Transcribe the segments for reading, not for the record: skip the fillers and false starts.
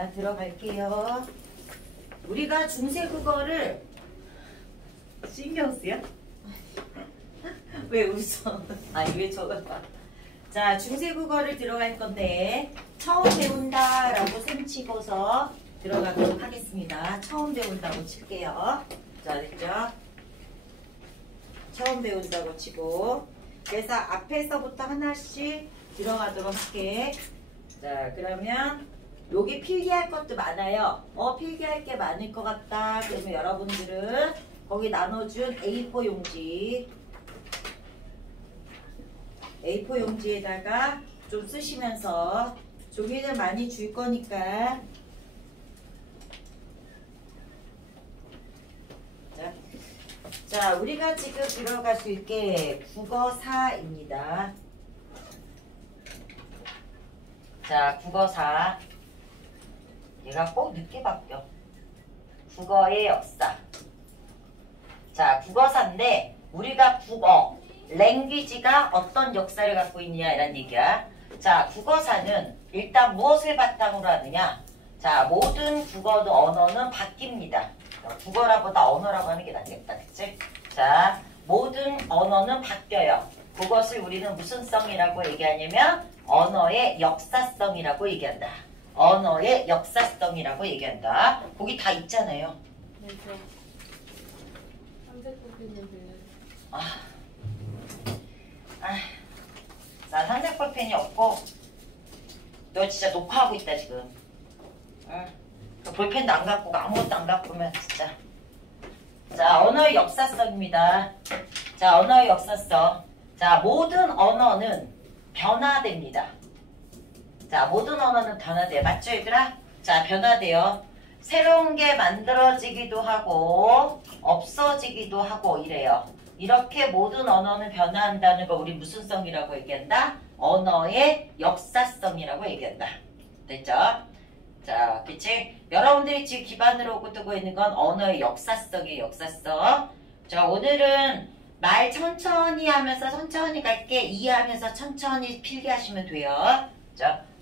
자, 들어갈게요. 우리가 중세 국어를 신경 쓰여? 왜 웃어? 아니, 왜 저걸 봐. 자, 중세 국어를 들어갈 건데 처음 배운다 라고 셈치고서 들어가도록 하겠습니다. 처음 배운다고 칠게요. 자, 됐죠? 처음 배운다고 치고, 그래서 앞에서부터 하나씩 들어가도록 할게. 자, 그러면 여기 필기할 것도 많아요. 필기할 게 많을 것 같다. 그러면 여러분들은 거기 나눠준 A4 용지에다가 좀 쓰시면서, 종이를 많이 줄 거니까. 자, 우리가 지금 들어갈 수 있게 국어사입니다. 자, 국어사. 얘가 꼭 늦게 바뀌어. 국어의 역사. 자, 국어사인데 우리가 국어, 랭귀지가 어떤 역사를 갖고 있느냐 이런 얘기야. 자, 국어사는 일단 무엇을 바탕으로 하느냐. 자, 모든 국어도 언어는 바뀝니다. 국어라보다 언어라고 하는 게 낫겠다. 그치? 자, 모든 언어는 바뀌어요. 그것을 우리는 무슨 성이라고 얘기하냐면 언어의 역사성이라고 얘기한다. 언어의 역사성이라고 얘기한다. 거기 다 있잖아요. 네, 저 삼색 볼펜인데. 난 삼색 볼펜이 없고, 너 진짜 녹화하고 있다 지금. 응? 볼펜도 안 갖고 아무것도 안 갖고 오면 진짜. 자, 언어의 역사성입니다. 자, 언어의 역사성. 자, 모든 언어는 변화됩니다. 자, 모든 언어는 변화돼요. 맞죠, 얘들아? 자, 변화돼요. 새로운 게 만들어지기도 하고 없어지기도 하고 이래요. 이렇게 모든 언어는 변화한다는 거 우리 무슨 성이라고 얘기한다? 언어의 역사성이라고 얘기한다. 됐죠? 자, 그치? 여러분들이 지금 기반으로 두고 있는 건 언어의 역사성이에요. 역사성. 자, 오늘은 말 천천히 하면서 천천히 갈게. 이해하면서 천천히 필기하시면 돼요.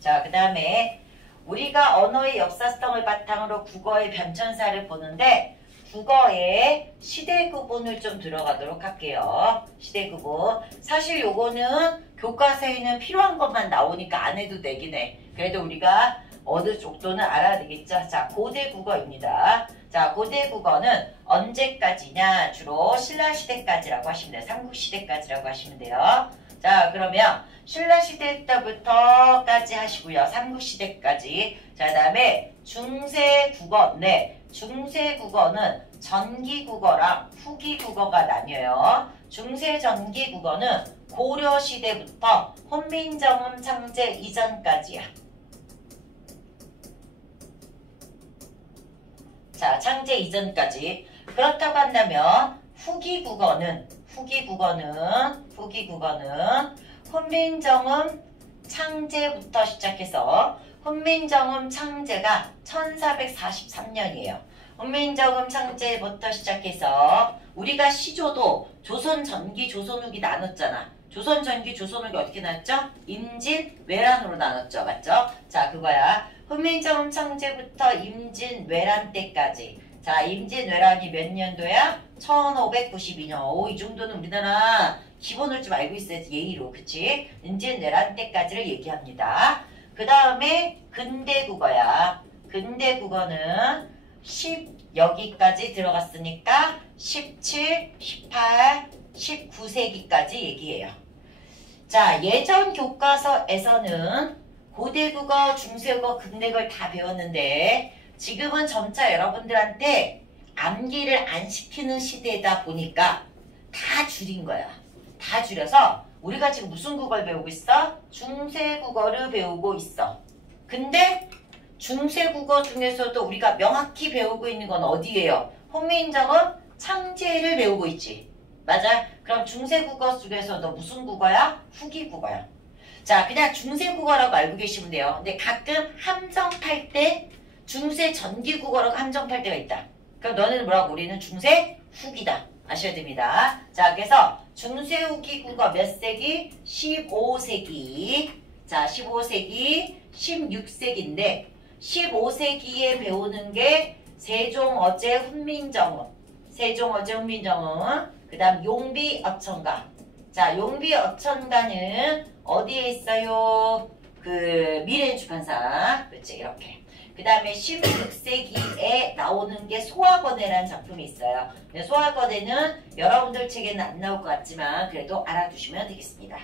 자, 그 다음에 우리가 언어의 역사성을 바탕으로 국어의 변천사를 보는데, 국어의 시대 구분을 좀 들어가도록 할게요. 시대 구분. 사실 요거는 교과서에는 필요한 것만 나오니까 안 해도 되긴 해. 그래도 우리가 어느 정도는 알아야 되겠죠. 자, 고대 국어입니다. 자, 고대 국어는 언제까지냐? 주로 신라시대까지라고 하시면 돼요. 삼국시대까지라고 하시면 돼요. 자, 그러면 신라시대 때부터까지 하시고요. 삼국시대까지. 자, 그 다음에 중세국어. 네, 중세국어는 전기국어랑 후기국어가 나뉘어요. 중세전기국어는 고려시대부터 훈민정음 창제 이전까지야. 자, 창제 이전까지. 그렇다고 한다면 후기국어는 훈민정음 창제부터 시작해서, 훈민정음 창제가 1443년이에요. 훈민정음 창제부터 시작해서 우리가 시조도 조선 전기, 조선 후기 나눴잖아. 조선 전기, 조선 후기 어떻게 나눴죠? 임진, 외란으로 나눴죠. 맞죠? 자, 그거야. 훈민정음 창제부터 임진, 외란 때까지. 자, 임진, 외란이 몇 년도야? 1592년. 오, 이 정도는 우리나라 기본을 좀 알고 있어야지, 예의로. 그치? 임진, 외란 때까지를 얘기합니다. 그 다음에 근대국어야. 근대국어는 10여기까지 들어갔으니까 17, 18, 19세기까지 얘기해요. 자, 예전 교과서에서는 고대국어, 중세국어, 근대국어를 다 배웠는데, 지금은 점차 여러분들한테 암기를 안 시키는 시대다 보니까 다 줄인 거야. 다 줄여서 우리가 지금 무슨 국어를 배우고 있어? 중세국어를 배우고 있어. 근데 중세국어 중에서도 우리가 명확히 배우고 있는 건 어디예요? 훈민정음 창제를 배우고 있지. 맞아? 그럼 중세국어 중에서도 무슨 국어야? 후기국어야. 자, 그냥 중세국어라고 알고 계시면 돼요. 근데 가끔 함정팔 때 중세 전기국어라고 함정팔 때가 있다. 그럼 너는 뭐라고? 우리는 중세 후기다. 아셔야 됩니다. 자, 그래서 중세 후기 국어 몇 세기? 15세기. 자, 15세기, 16세기인데 15세기에 배우는 게 세종어제 훈민정음. 세종어제 훈민정음. 그 다음 용비 어천가. 자, 용비 어천가는 어디에 있어요? 그 미래주판사. 그렇지, 이렇게. 그 다음에 16세기에 나오는 게 소학원회라는 작품이 있어요. 소학원회는 여러분들 책에는 안 나올 것 같지만 그래도 알아두시면 되겠습니다.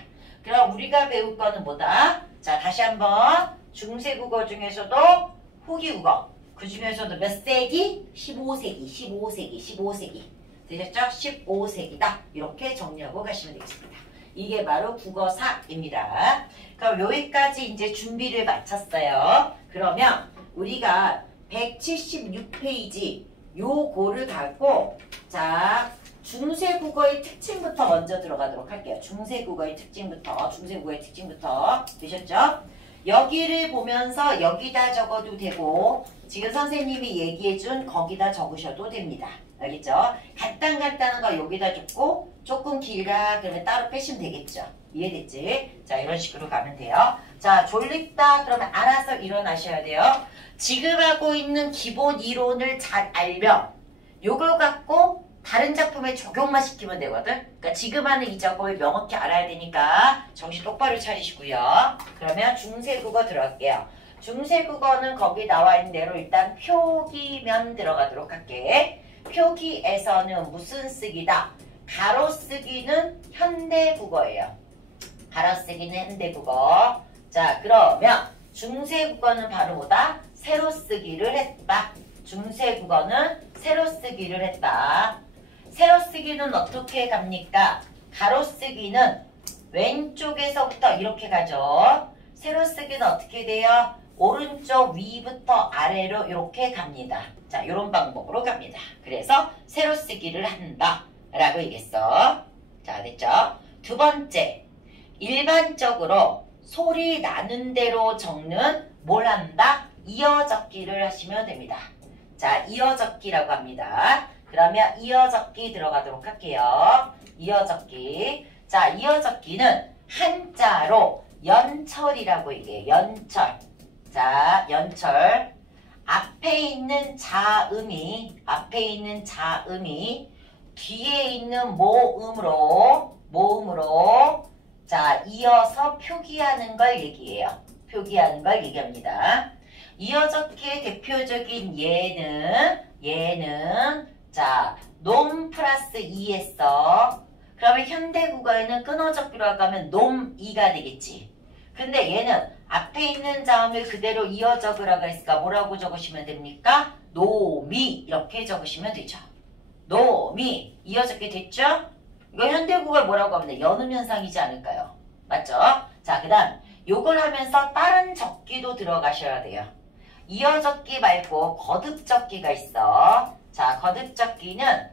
그럼 우리가 배울 거는 뭐다? 자, 다시 한번 중세국어 중에서도 후기국어. 그 중에서도 몇 세기? 15세기. 되셨죠? 15세기다. 이렇게 정리하고 가시면 되겠습니다. 이게 바로 국어사입니다. 그럼 여기까지 이제 준비를 마쳤어요. 그러면 우리가 176페이지 요거를 갖고 자 중세국어의 특징부터 먼저 들어가도록 할게요. 중세국어의 특징부터 되셨죠? 여기를 보면서 여기다 적어도 되고 지금 선생님이 얘기해준 거기다 적으셔도 됩니다. 알겠죠? 간단한 거 여기다 적고 조금 길다 그러면 따로 빼시면 되겠죠? 이해됐지? 자, 이런 식으로 가면 돼요. 자, 졸립다 그러면 알아서 일어나셔야 돼요. 지금 하고 있는 기본 이론을 잘 알면 요걸 갖고 다른 작품에 적용만 시키면 되거든. 그러니까 지금 하는 이 작업을 명확히 알아야 되니까 정신 똑바로 차리시고요. 그러면 중세국어 들어갈게요. 중세국어는 거기 나와 있는 대로 일단 표기면 들어가도록 할게. 표기에서는 무슨 쓰기다? 가로쓰기는 현대국어예요. 가로쓰기는 현대국어. 자, 그러면 중세국어는 바로 뭐다? 세로 쓰기를 했다. 중세국어는 세로 쓰기를 했다. 세로 쓰기는 어떻게 갑니까? 가로 쓰기는 왼쪽에서부터 이렇게 가죠. 세로 쓰기는 어떻게 돼요? 오른쪽 위부터 아래로 이렇게 갑니다. 자, 이런 방법으로 갑니다. 그래서 세로 쓰기를 한다 라고 얘기했어. 자, 됐죠? 두 번째, 일반적으로 소리 나는 대로 적는 뭘 한다? 이어적기를 하시면 됩니다. 자, 이어적기라고 합니다. 그러면 이어적기 들어가도록 할게요. 이어적기. 자, 이어적기는 한자로 연철이라고 얘기해요. 연철. 자, 연철. 앞에 있는 자음이 뒤에 있는 모음으로 자, 이어서 표기하는 걸 얘기해요. 표기하는 걸 얘기합니다. 이어적기의 대표적인 얘는 자, 놈 플러스 이했어. 그러면 현대국어에는 끊어적기로 하면 놈이가 되겠지. 근데 얘는 앞에 있는 자음을 그대로 이어 적으라고 했으니까 뭐라고 적으시면 됩니까? 노미 이렇게 적으시면 되죠. 노미 이어적기 됐죠? 이거 현대국어를 뭐라고 하면 연음 현상이지 않을까요? 맞죠? 자, 그 다음 요걸 하면서 다른 적기도 들어가셔야 돼요. 이어적기 말고 거듭적기가 있어. 자, 거듭적기는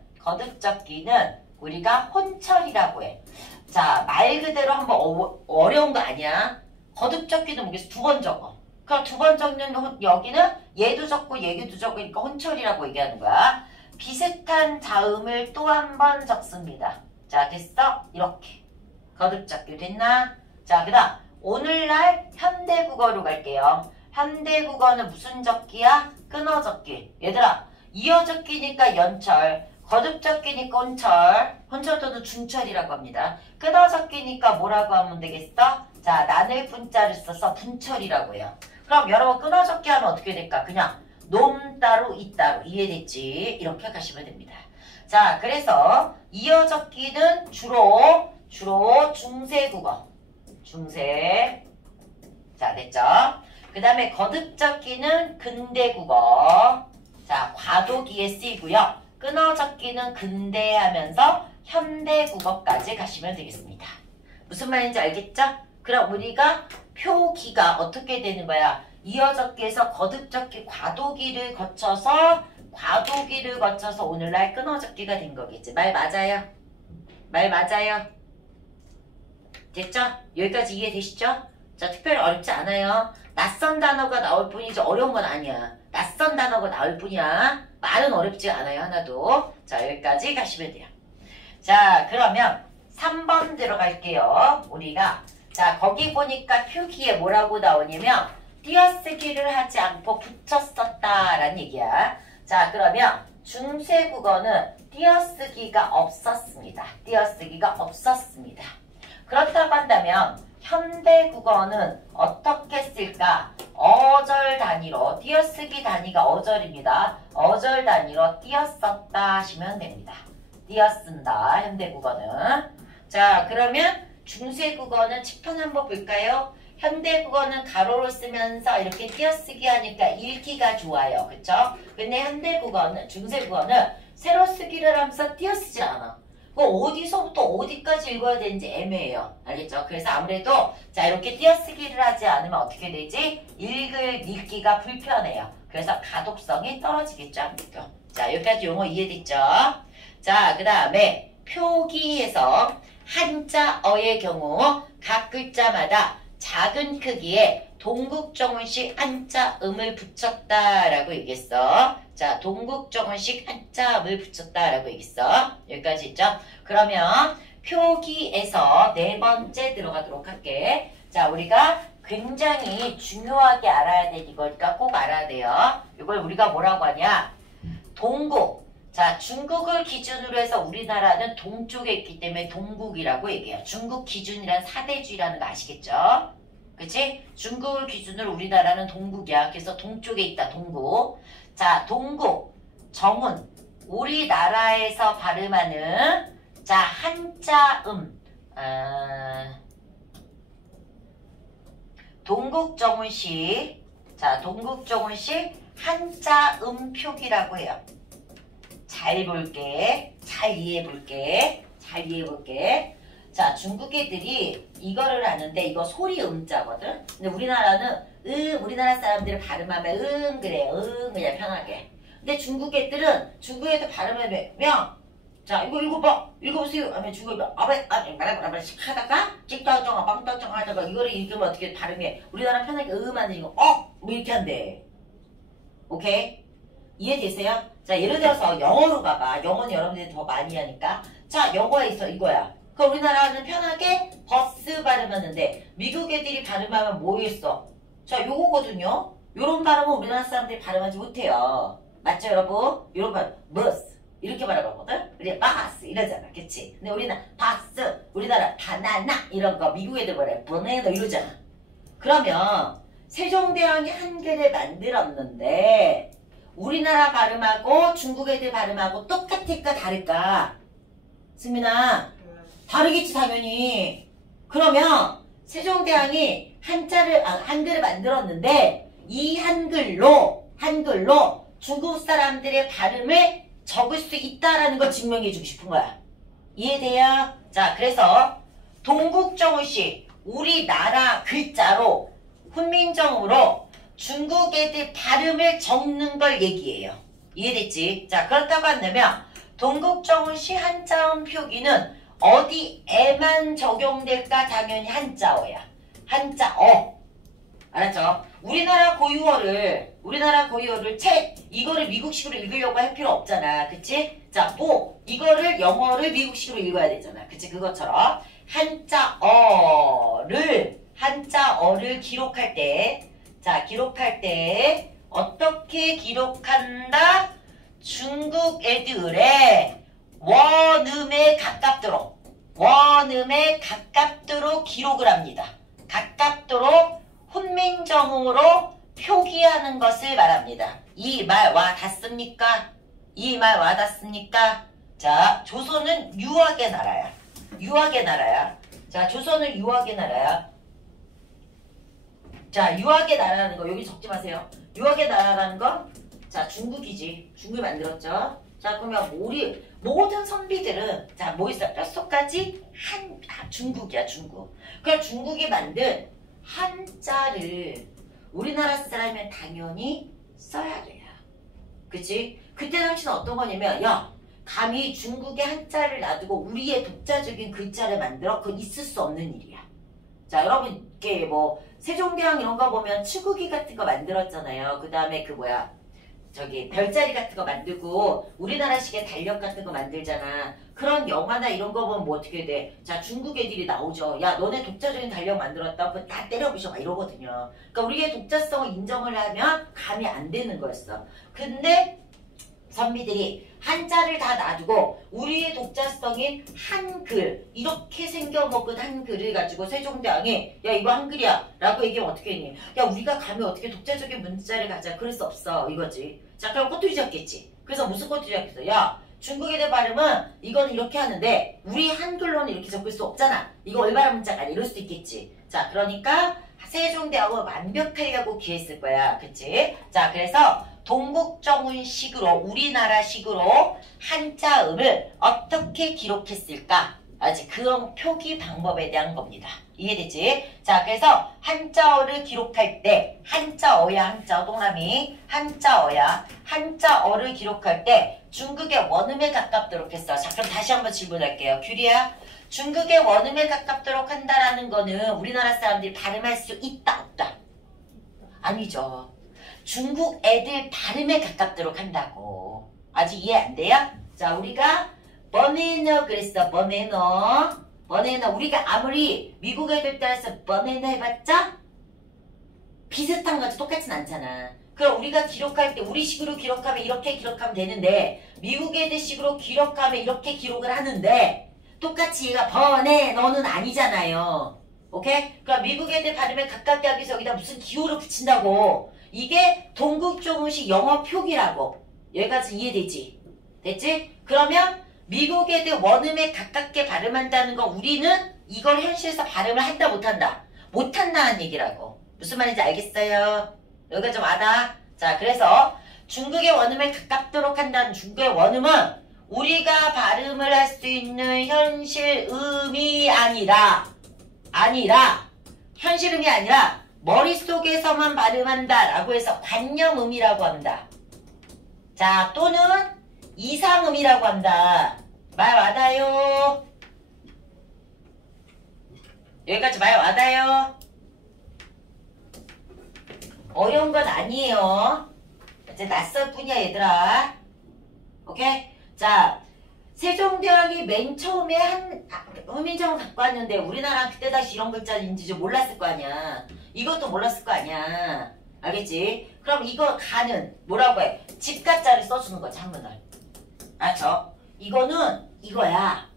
우리가 혼철이라고 해. 자, 말 그대로 한번 어려운 거 아니야. 거듭적기도 뭐겠어? 두 번 적어. 그럼 두 번 적는 여기는 얘도 적고 얘기도 적으니까 혼철이라고 얘기하는 거야. 비슷한 자음을 또 한 번 적습니다. 자, 됐어? 이렇게. 거듭적기 됐나? 자, 그 다음 오늘날 현대국어로 갈게요. 현대국어는 무슨 적기야? 끊어적기. 얘들아, 이어적기니까 연철, 거듭적기니까 혼철 또는 중철이라고 합니다. 끊어적기니까 뭐라고 하면 되겠어? 자, 나눌 분자를 써서 분철이라고 해요. 그럼 여러분 끊어적기 하면 어떻게 될까? 그냥 놈 따로 이 따로. 이해됐지? 이렇게 가시면 됩니다. 자, 그래서 이어적기는 주로 중세국어. 중세. 자, 됐죠? 그 다음에 거듭적기는 근대국어. 자, 과도기에 쓰이고요. 끊어적기는 근대하면서 현대국어까지 가시면 되겠습니다. 무슨 말인지 알겠죠? 그럼 우리가 표기가 어떻게 되는 거야? 이어적기에서 거듭적기 과도기를 거쳐서 오늘날 끊어적기가 된 거겠지. 말 맞아요? 말 맞아요? 됐죠? 여기까지 이해되시죠? 자, 특별히 어렵지 않아요. 낯선 단어가 나올 뿐이지 어려운 건 아니야. 낯선 단어가 나올 뿐이야. 말은 어렵지 않아요. 하나도. 자, 여기까지 가시면 돼요. 자, 그러면 3번 들어갈게요. 우리가 자, 거기 보니까 표기에 뭐라고 나오냐면 띄어쓰기를 하지 않고 붙였었다라는 얘기야. 자, 그러면 중세 국어는 띄어쓰기가 없었습니다. 띄어쓰기가 없었습니다. 그렇다고 한다면 현대 국어는 어떻게 쓸까? 어절 단위로, 띄어쓰기 단위가 어절입니다. 어절 단위로 띄었었다 하시면 됩니다. 띄었쓴다, 현대 국어는. 자, 그러면 중세 국어는 칠판 한번 볼까요? 현대 국어는 가로로 쓰면서 이렇게 띄어쓰기 하니까 읽기가 좋아요. 그쵸? 근데 현대 국어는, 중세 국어는 세로 쓰기를 하면서 띄어쓰지 않아. 그 어디서부터 어디까지 읽어야 되는지 애매해요. 알겠죠? 그래서 아무래도 자 이렇게 띄어쓰기를 하지 않으면 어떻게 되지? 읽기가 불편해요. 그래서 가독성이 떨어지겠죠? 아무래도. 자, 여기까지 용어 이해됐죠? 자, 그 다음에 표기에서 한자어의 경우 각 글자마다 작은 크기의 동국정운식 한자음을 붙였다라고 얘기했어. 자, 동국정운식 한자음을 붙였다라고 얘기했어. 여기까지 있죠? 그러면 표기에서 네 번째 들어가도록 할게. 자, 우리가 굉장히 중요하게 알아야 될 이거니까 꼭 알아야 돼요. 이걸 우리가 뭐라고 하냐? 동국. 자, 중국을 기준으로 해서 우리나라는 동쪽에 있기 때문에 동국이라고 얘기해요. 중국 기준이란 사대주의라는 거 아시겠죠? 그치? 중국을 기준으로 우리나라는 동국이야. 그래서 동쪽에 있다, 동국. 자, 동국, 정운. 우리나라에서 발음하는 자, 한자음. 동국정운식. 자, 동국정운식 한자음 표기라고 해요. 잘 볼게. 잘 이해해볼게. 잘 이해해볼게. 자, 중국 애들이 이거를 하는데 이거 소리 음자거든. 근데 우리나라는 우리나라 사람들이 발음하면 그래. 그냥 편하게. 근데 중국 애들은 중국 애들 발음하면 자, 이거 읽어봐. 읽어보세요. 하면 중국 애들 말아봐라 하다가 찍다정아 빵따정 하다가 이거를 읽으면 어떻게 발음해. 우리나라 편하게 하는 이거 뭐 이렇게 한대. 오케이? 이해되세요? 자, 예를 들어서 영어로 가봐. 영어는 여러분들이 더 많이 하니까. 자, 영어에 있어 이거야. 그럼 우리나라는 편하게 버스 발음하는데 미국 애들이 발음하면 뭐 있어? 자, 요거거든요. 요런 발음은 우리나라 사람들이 발음하지 못해요. 맞죠, 여러분? 요런 발음, 버스 이렇게 발음하거든. 우리 바스 이러잖아, 그치? 근데 우리는 바스, 우리나라 바나나 이런 거 미국 애들 뭐래? 바나나 이러잖아. 그러면 세종대왕이 한글을 만들었는데 우리나라 발음하고 중국 애들 발음하고 똑같을까 다를까? 승민아, 다르겠지 당연히. 그러면 세종대왕이 한글을 만들었는데 이 한글로 중국 사람들의 발음을 적을 수 있다라는 걸 증명해주고 싶은 거야. 이해돼요? 자, 그래서 동국정운식 우리나라 글자로 훈민정음으로 중국 애들 발음을 적는 걸 얘기해요. 이해됐지? 자, 그렇다고 한다면 동국정운식 한자음 표기는 어디에만 적용될까? 당연히 한자어야. 한자어. 알았죠? 우리나라 고유어를 이거를 미국식으로 읽으려고 할 필요 없잖아. 그치? 자, 이거를 영어를 미국식으로 읽어야 되잖아. 그치? 그것처럼 한자어를 기록할 때, 자, 기록할 때 어떻게 기록한다? 중국 애들의 원음에 가깝도록 기록을 합니다. 가깝도록 훈민정음으로 표기하는 것을 말합니다. 이 말 와닿습니까? 이 말 와닿습니까? 자, 조선은 유학의 나라야. 자, 조선은 유학의 나라야. 자, 유학의 나라라는 거 여기 적지 마세요. 유학의 나라라는 건 자, 중국이지. 중국이 만들었죠. 자, 그러면 우리 모든 선비들은 자, 뭐 있어? 뼛속까지 중국이야, 중국. 그럼 중국이 만든 한자를 우리나라 사람이면 당연히 써야 돼요. 그치? 그때 당시는 어떤 거냐면 감히 중국의 한자를 놔두고 우리의 독자적인 글자를 만들어? 그건 있을 수 없는 일이야. 자, 여러분 이게 뭐 세종대왕 이런 거 보면 치국이 같은 거 만들었잖아요. 그 다음에 저기 별자리 같은 거 만들고 우리나라식의 달력 같은 거 만들잖아. 그런 영화나 이런 거 보면 뭐 어떻게 돼? 자, 중국 애들이 나오죠. 야, 너네 독자적인 달력 만들었다. 그거 다 때려부셔. 막 이러거든요. 그러니까 우리의 독자성을 인정을 하면 감이 안 되는 거였어. 근데 선비들이 한자를 다 놔두고 우리의 독자성인 한글, 이렇게 생겨먹은 한글을 가지고 세종대왕이 야, 이거 한글이야 라고 얘기하면 어떻게 했니? 야, 우리가 감히 어떻게 독자적인 문자를 가자. 그럴 수 없어. 이거지. 자, 그럼 꼬투리 잡겠지. 그래서 무슨 꼬투리 잡겠어? 야, 중국인의 발음은 이거는 이렇게 하는데 우리 한글로는 이렇게 적을 수 없잖아. 이거 올바른 문자가 아니야. 이럴 수도 있겠지. 자, 그러니까 세종대왕을 완벽하려고 기했을 거야. 그치? 자, 그래서 동국정운식으로 우리나라식으로 한자음을 어떻게 기록했을까? 아직 그런 표기 방법에 대한 겁니다. 이해되지? 자, 그래서 한자어를 기록할 때 한자어야 한자어 동남이 한자어를 기록할 때 중국의 원음에 가깝도록 했어. 자, 그럼 다시 한번 질문할게요. 규리야, 중국의 원음에 가깝도록 한다라는 거는 우리나라 사람들이 발음할 수 있다 없다? 아니죠. 중국 애들 발음에 가깝도록 한다고. 아직 이해 안 돼요? 자, 우리가 버네너 그랬어. 버네너 우리가 아무리 미국 애들 따라서 버네너 해봤자 비슷한 거지 똑같진 않잖아. 그럼 우리가 기록할 때 우리 식으로 기록하면 이렇게 기록하면 되는데 미국 애들 식으로 기록하면 이렇게 기록을 하는데 똑같이 얘가 버네너는 아니잖아요. 오케이? 그럼 미국 애들 발음에 가깝게 하기 위해서 여기다 무슨 기호를 붙인다고. 이게 동국정운식 영어 표기라고. 여기까지 이해되지? 됐지? 그러면 미국 애들 원음에 가깝게 발음한다는 거 우리는 이걸 현실에서 발음을 한다 못한다? 못한다는 얘기라고. 무슨 말인지 알겠어요? 여기가 좀 와닿아? 자, 그래서 중국의 원음에 가깝도록 한다는 중국의 원음은 우리가 발음을 할 수 있는 현실음이 아니라 현실음이 아니라 머릿속에서만 발음한다 라고 해서 관념음이라고 한다. 자, 또는 이상음이라고 한다. 말 와닿아요? 여기까지 말 와닿아요? 어려운 건 아니에요. 이제 낯설 뿐이야 얘들아. 오케이? 자, 세종대왕이 맨 처음에 훈민정음 갖고 왔는데 우리나라는 그때 다시 이런 글자인지 좀 몰랐을 거 아니야. 이것도 몰랐을 거 아니야. 알겠지? 그럼 이거 가는 뭐라고 해? 집가자를 써주는 거지, 한문을. 알았죠? 이거는 이거야.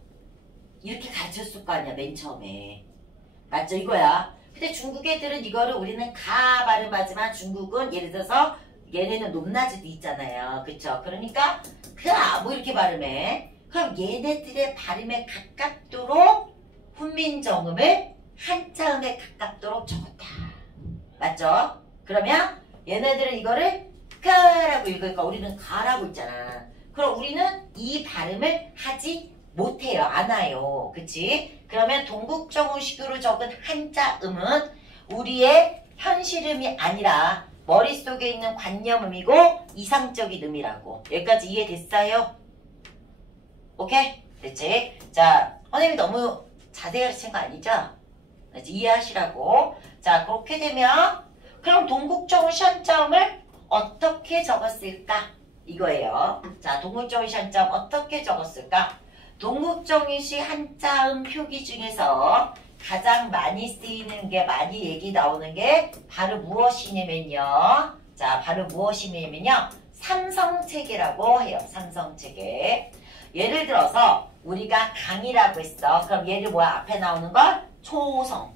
이렇게 가르쳤을 거 아니야, 맨 처음에. 맞죠? 이거야. 근데 중국 애들은 이거를 우리는 가 발음하지만 중국은 예를 들어서 얘네는 높낮이도 있잖아요. 그쵸? 그러니까 뭐 이렇게 발음해. 그럼 얘네들의 발음에 가깝도록 훈민정음을 한자음에 가깝도록 적었다. 맞죠? 그러면 얘네들은 이거를 가라고 읽으니까 우리는 가라고 있잖아. 그럼 우리는 이 발음을 하지 못해요. 안 와요. 그치? 그러면 동국정운식으로 적은 한자음은 우리의 현실음이 아니라 머릿속에 있는 관념음이고 이상적인 음이라고. 여기까지 이해됐어요? 오케이? 됐지? 자, 선생님이 너무 자세히 가르친 거 아니죠? 이해하시라고. 자, 그렇게 되면 그럼 동국정운 시한자음을 어떻게 적었을까? 이거예요. 자, 동국정운 시한자음 어떻게 적었을까? 동국정운시 한자음 표기 중에서 가장 많이 쓰이는 게, 많이 얘기 나오는 게 바로 무엇이냐면요. 자, 바로 무엇이냐면요. 삼성체계라고 해요. 삼성체계. 예를 들어서 우리가 강이라고 했어. 그럼 얘를 뭐야? 앞에 나오는 걸 초성.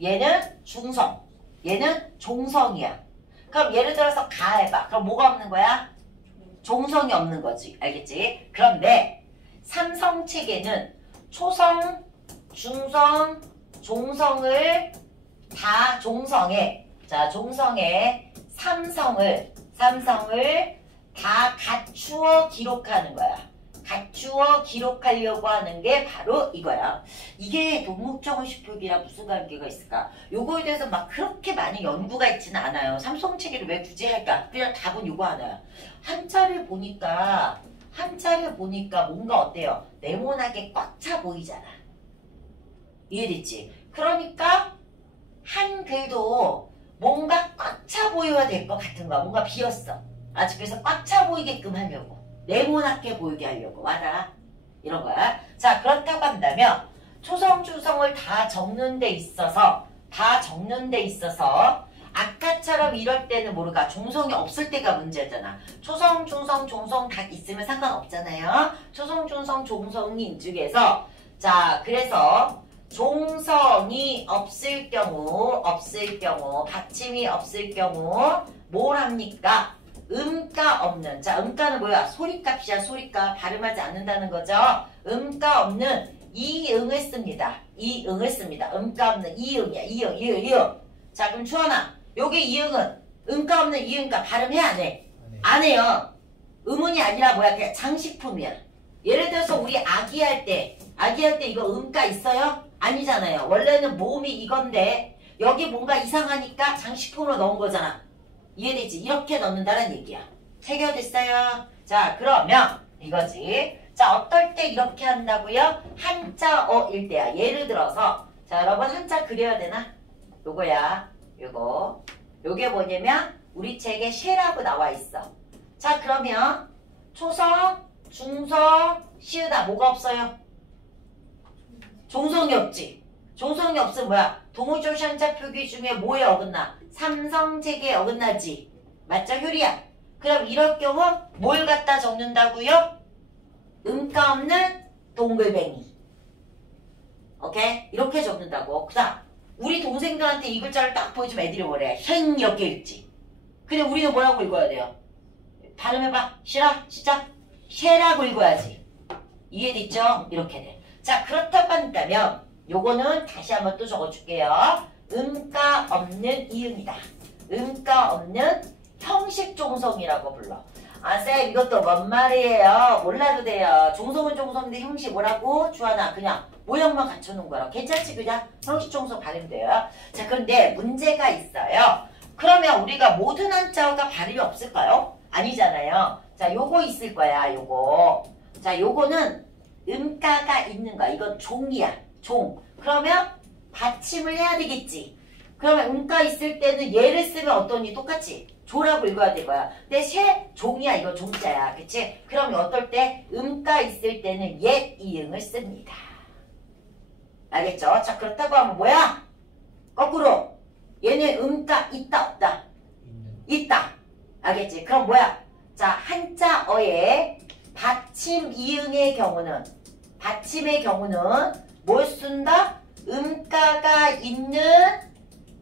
얘는 중성. 얘는 종성이야. 그럼 예를 들어서 가 해봐. 그럼 뭐가 없는 거야? 종성이 없는 거지. 알겠지? 그런데 삼성체계는 초성, 중성, 종성을 다 종성에, 자, 종성에 삼성을 다 갖추어 기록하는 거야. 갖추어 기록하려고 하는 게 바로 이거야. 이게 동국정운식 표기랑 무슨 관계가 있을까? 요거에 대해서 막 그렇게 많이 연구가 있지는 않아요. 삼성체계를 왜 굳이 할까? 그냥 답은 요거 하나야. 한자를 보니까 뭔가 어때요? 네모나게 꽉 차 보이잖아. 이해됐지? 그러니까 한글도 뭔가 꽉 차 보여야 될 것 같은 거야. 뭔가 비었어. 아직 그래서 꽉 차 보이게끔 하려고. 네모나게 보이게 하려고. 와라. 이런 거야. 자, 그렇다고 한다면 초성, 중성을 다 적는 데 있어서 아까처럼 이럴 때는 모르가 종성이 없을 때가 문제잖아. 초성, 중성, 종성 다 있으면 상관없잖아요. 초성, 중성, 종성인 중에서 자, 그래서 종성이 없을 경우, 받침이 없을 경우 뭘 합니까? 음가 없는, 자, 음가는 뭐야? 소리값이야, 소리값. 발음하지 않는다는 거죠. 음가 없는 이응을 씁니다. 음가 없는 이응이야, 이응. 자, 그럼 주원아, 여기 이응은 음가 없는 이응가 발음해, 안 해? 안 해요. 음운이 아니라 뭐야? 그냥 장식품이야. 예를 들어서 우리 아기 할 때 이거 음가 있어요? 아니잖아요. 원래는 모음이 이건데 여기 뭔가 이상하니까 장식품으로 넣은 거잖아. 이해되지? 이렇게 넣는다는 얘기야. 해결됐어요? 자, 그러면 이거지. 자, 어떨 때 이렇게 한다고요? 한자어일 때야. 예를 들어서 자, 여러분 한자 그려야 되나? 요거야. 요게 뭐냐면 우리 책에 쉐라고 나와 있어. 자, 그러면 초성, 중성, 시으다. 뭐가 없어요? 종성이 없지. 종성이 없으면 뭐야? 동호조시 한자 표기 중에 뭐에 어긋나? 삼성책에 어긋나지. 맞죠, 효리야? 그럼 이럴 경우 뭘 갖다 적는다고요? 음가 없는 동글뱅이. 오케이? 이렇게 적는다고. 그 다음 우리 동생들한테 이 글자를 딱 보여주면 애들이 뭐래? 행 이렇게 읽지. 근데 우리는 뭐라고 읽어야 돼요? 발음해봐. 시작. 쉐라고 읽어야지. 이해됐죠? 이렇게 돼. 자, 그렇다고 한다면 요거는 다시 한번 또 적어줄게요. 음가 없는 이응이다. 음가 없는 형식 종성이라고 불러. 아, 쌤 이것도 뭔 말이에요? 몰라도 돼요. 종성은 종성인데 형식 뭐라고? 주하나 그냥 모형만 갖춰놓은 거라. 괜찮지? 그냥 형식 종성 발음 돼요. 자, 그런데 문제가 있어요. 그러면 우리가 모든 한자어가 발음이 없을까요? 아니잖아요. 자, 요거 있을 거야. 요거. 자, 요거는 음가가 있는 거야. 이건 종이야. 종. 그러면 받침을 해야 되겠지. 그러면 음가 있을 때는 얘를 쓰면 어떠니? 똑같지? 조라고 읽어야 될 거야. 근데 새 종이야. 이거 종자야. 그치? 그럼 어떨 때 음가 있을 때는 옛 이응을 씁니다. 알겠죠? 자, 그렇다고 하면 뭐야? 거꾸로 얘는 음가 있다 없다? 있다. 알겠지? 그럼 뭐야? 자, 한자어의 받침 이응의 경우는 뭘 쓴다? 음가가 있는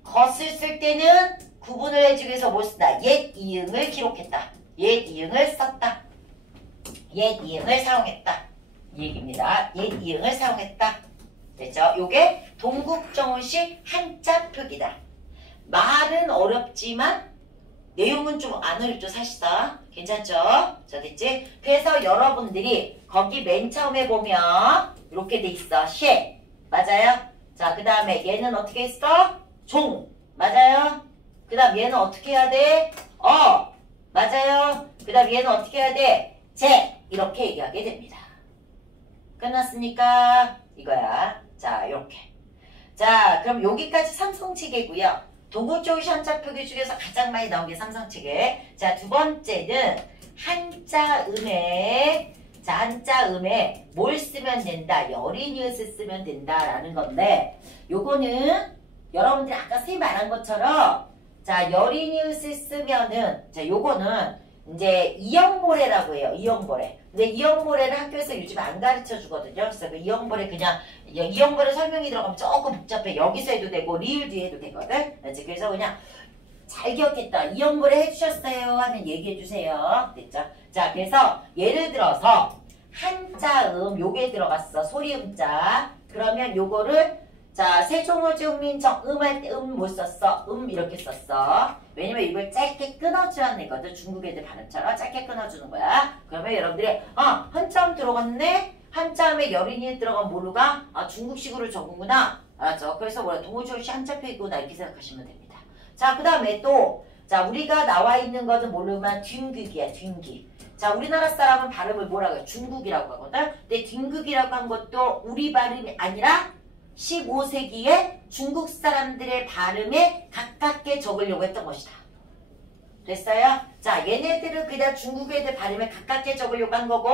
것을 쓸 때는 구분을 해주기 위해서 뭘 쓴다? 옛 이응을 기록했다. 옛 이응을 썼다. 옛 이응을 사용했다. 이 얘기입니다. 옛 이응을 사용했다. 됐죠? 요게 동국정원식 한자 표기다. 말은 어렵지만 내용은 좀 안 어렵죠, 사실상. 괜찮죠? 자, 됐지? 그래서 여러분들이 거기 맨 처음에 보면 이렇게 돼 있어. 쉐. 맞아요? 자, 그 다음에 얘는 어떻게 했어? 종. 맞아요? 그 다음 얘는 어떻게 해야 돼? 맞아요? 그 다음 얘는 어떻게 해야 돼? 제. 이렇게 얘기하게 됩니다. 끝났습니까? 이거야. 자, 요렇게. 자, 그럼 여기까지 삼성체계고요. 동국조시 한자 표기 중에서 가장 많이 나온 게 삼성체계. 자, 두 번째는 한자음에 뭘 쓰면 된다? 여린이웃을 쓰면 된다라는 건데, 요거는 여러분들이 아까 선생님 말한 것처럼 자, 여린이웃을 쓰면은 자, 요거는 이제 이형모래라고 해요. 이형모래. 근데 이형모래를 학교에서 요즘 안 가르쳐 주거든요. 그래서 그 이형모래 그냥 이형모래 설명이 들어가면 조금 복잡해. 여기서 해도 되고 리을 뒤에 해도 되거든. 그래서 그냥 잘 기억했다. 이형모래 해주셨어요 하면 얘기해 주세요. 됐죠? 자, 그래서 예를 들어서 한자음 요게 들어갔어. 소리음자. 그러면 요거를 자, 세종어지음민정 할 때 못 썼어. 이렇게 썼어. 왜냐면 이걸 짧게 끊어줘야 되거든. 중국 애들 발음처럼 짧게 끊어주는 거야. 그러면 여러분들이 한자음 들어갔네? 한자음에 여린이 들어간 모르가 중국식으로 적은구나. 알았죠? 그래서 뭐야 동호조시 한자 표기구나 이렇게 생각하시면 됩니다. 자, 그 다음에 또 자, 우리가 나와 있는 것은 모르면 뒹극이야. 뒹기. 자, 우리나라 사람은 발음을 뭐라고 해요? 중국이라고 하거든. 근데 뒹극이라고 한 것도 우리 발음이 아니라 15세기에 중국 사람들의 발음에 가깝게 적으려고 했던 것이다. 됐어요? 자, 얘네들은 그냥 중국 애들 발음에 가깝게 적으려고 한 거고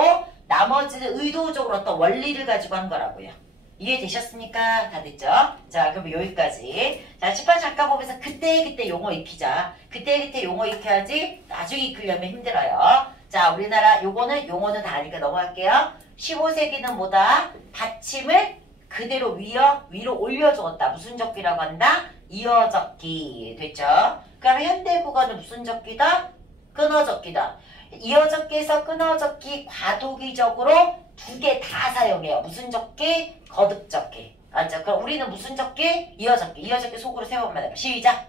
나머지는 의도적으로 어떤 원리를 가지고 한 거라고요. 이해되셨습니까? 다 됐죠? 자, 그럼 여기까지. 자, 칠판 잠깐 보면서 그때그때 용어 익히자. 그때그때 용어 익혀야지 나중에 익히려면 힘들어요. 자, 우리나라 용어는 다 아니까 넘어갈게요. 15세기는 뭐다? 받침을 그대로 위로 올려주었다. 무슨 적기라고 한다? 이어적기. 됐죠? 그럼 현대국어는 무슨 적기다? 끊어적기다. 이어적기에서 끊어적기 과도기적으로 두 개 다 사용해요. 무슨 적기? 거듭적기. 알죠? 그럼 우리는 무슨 적기? 이어적기. 이어적기 속으로 세 번만 해봐. 시작!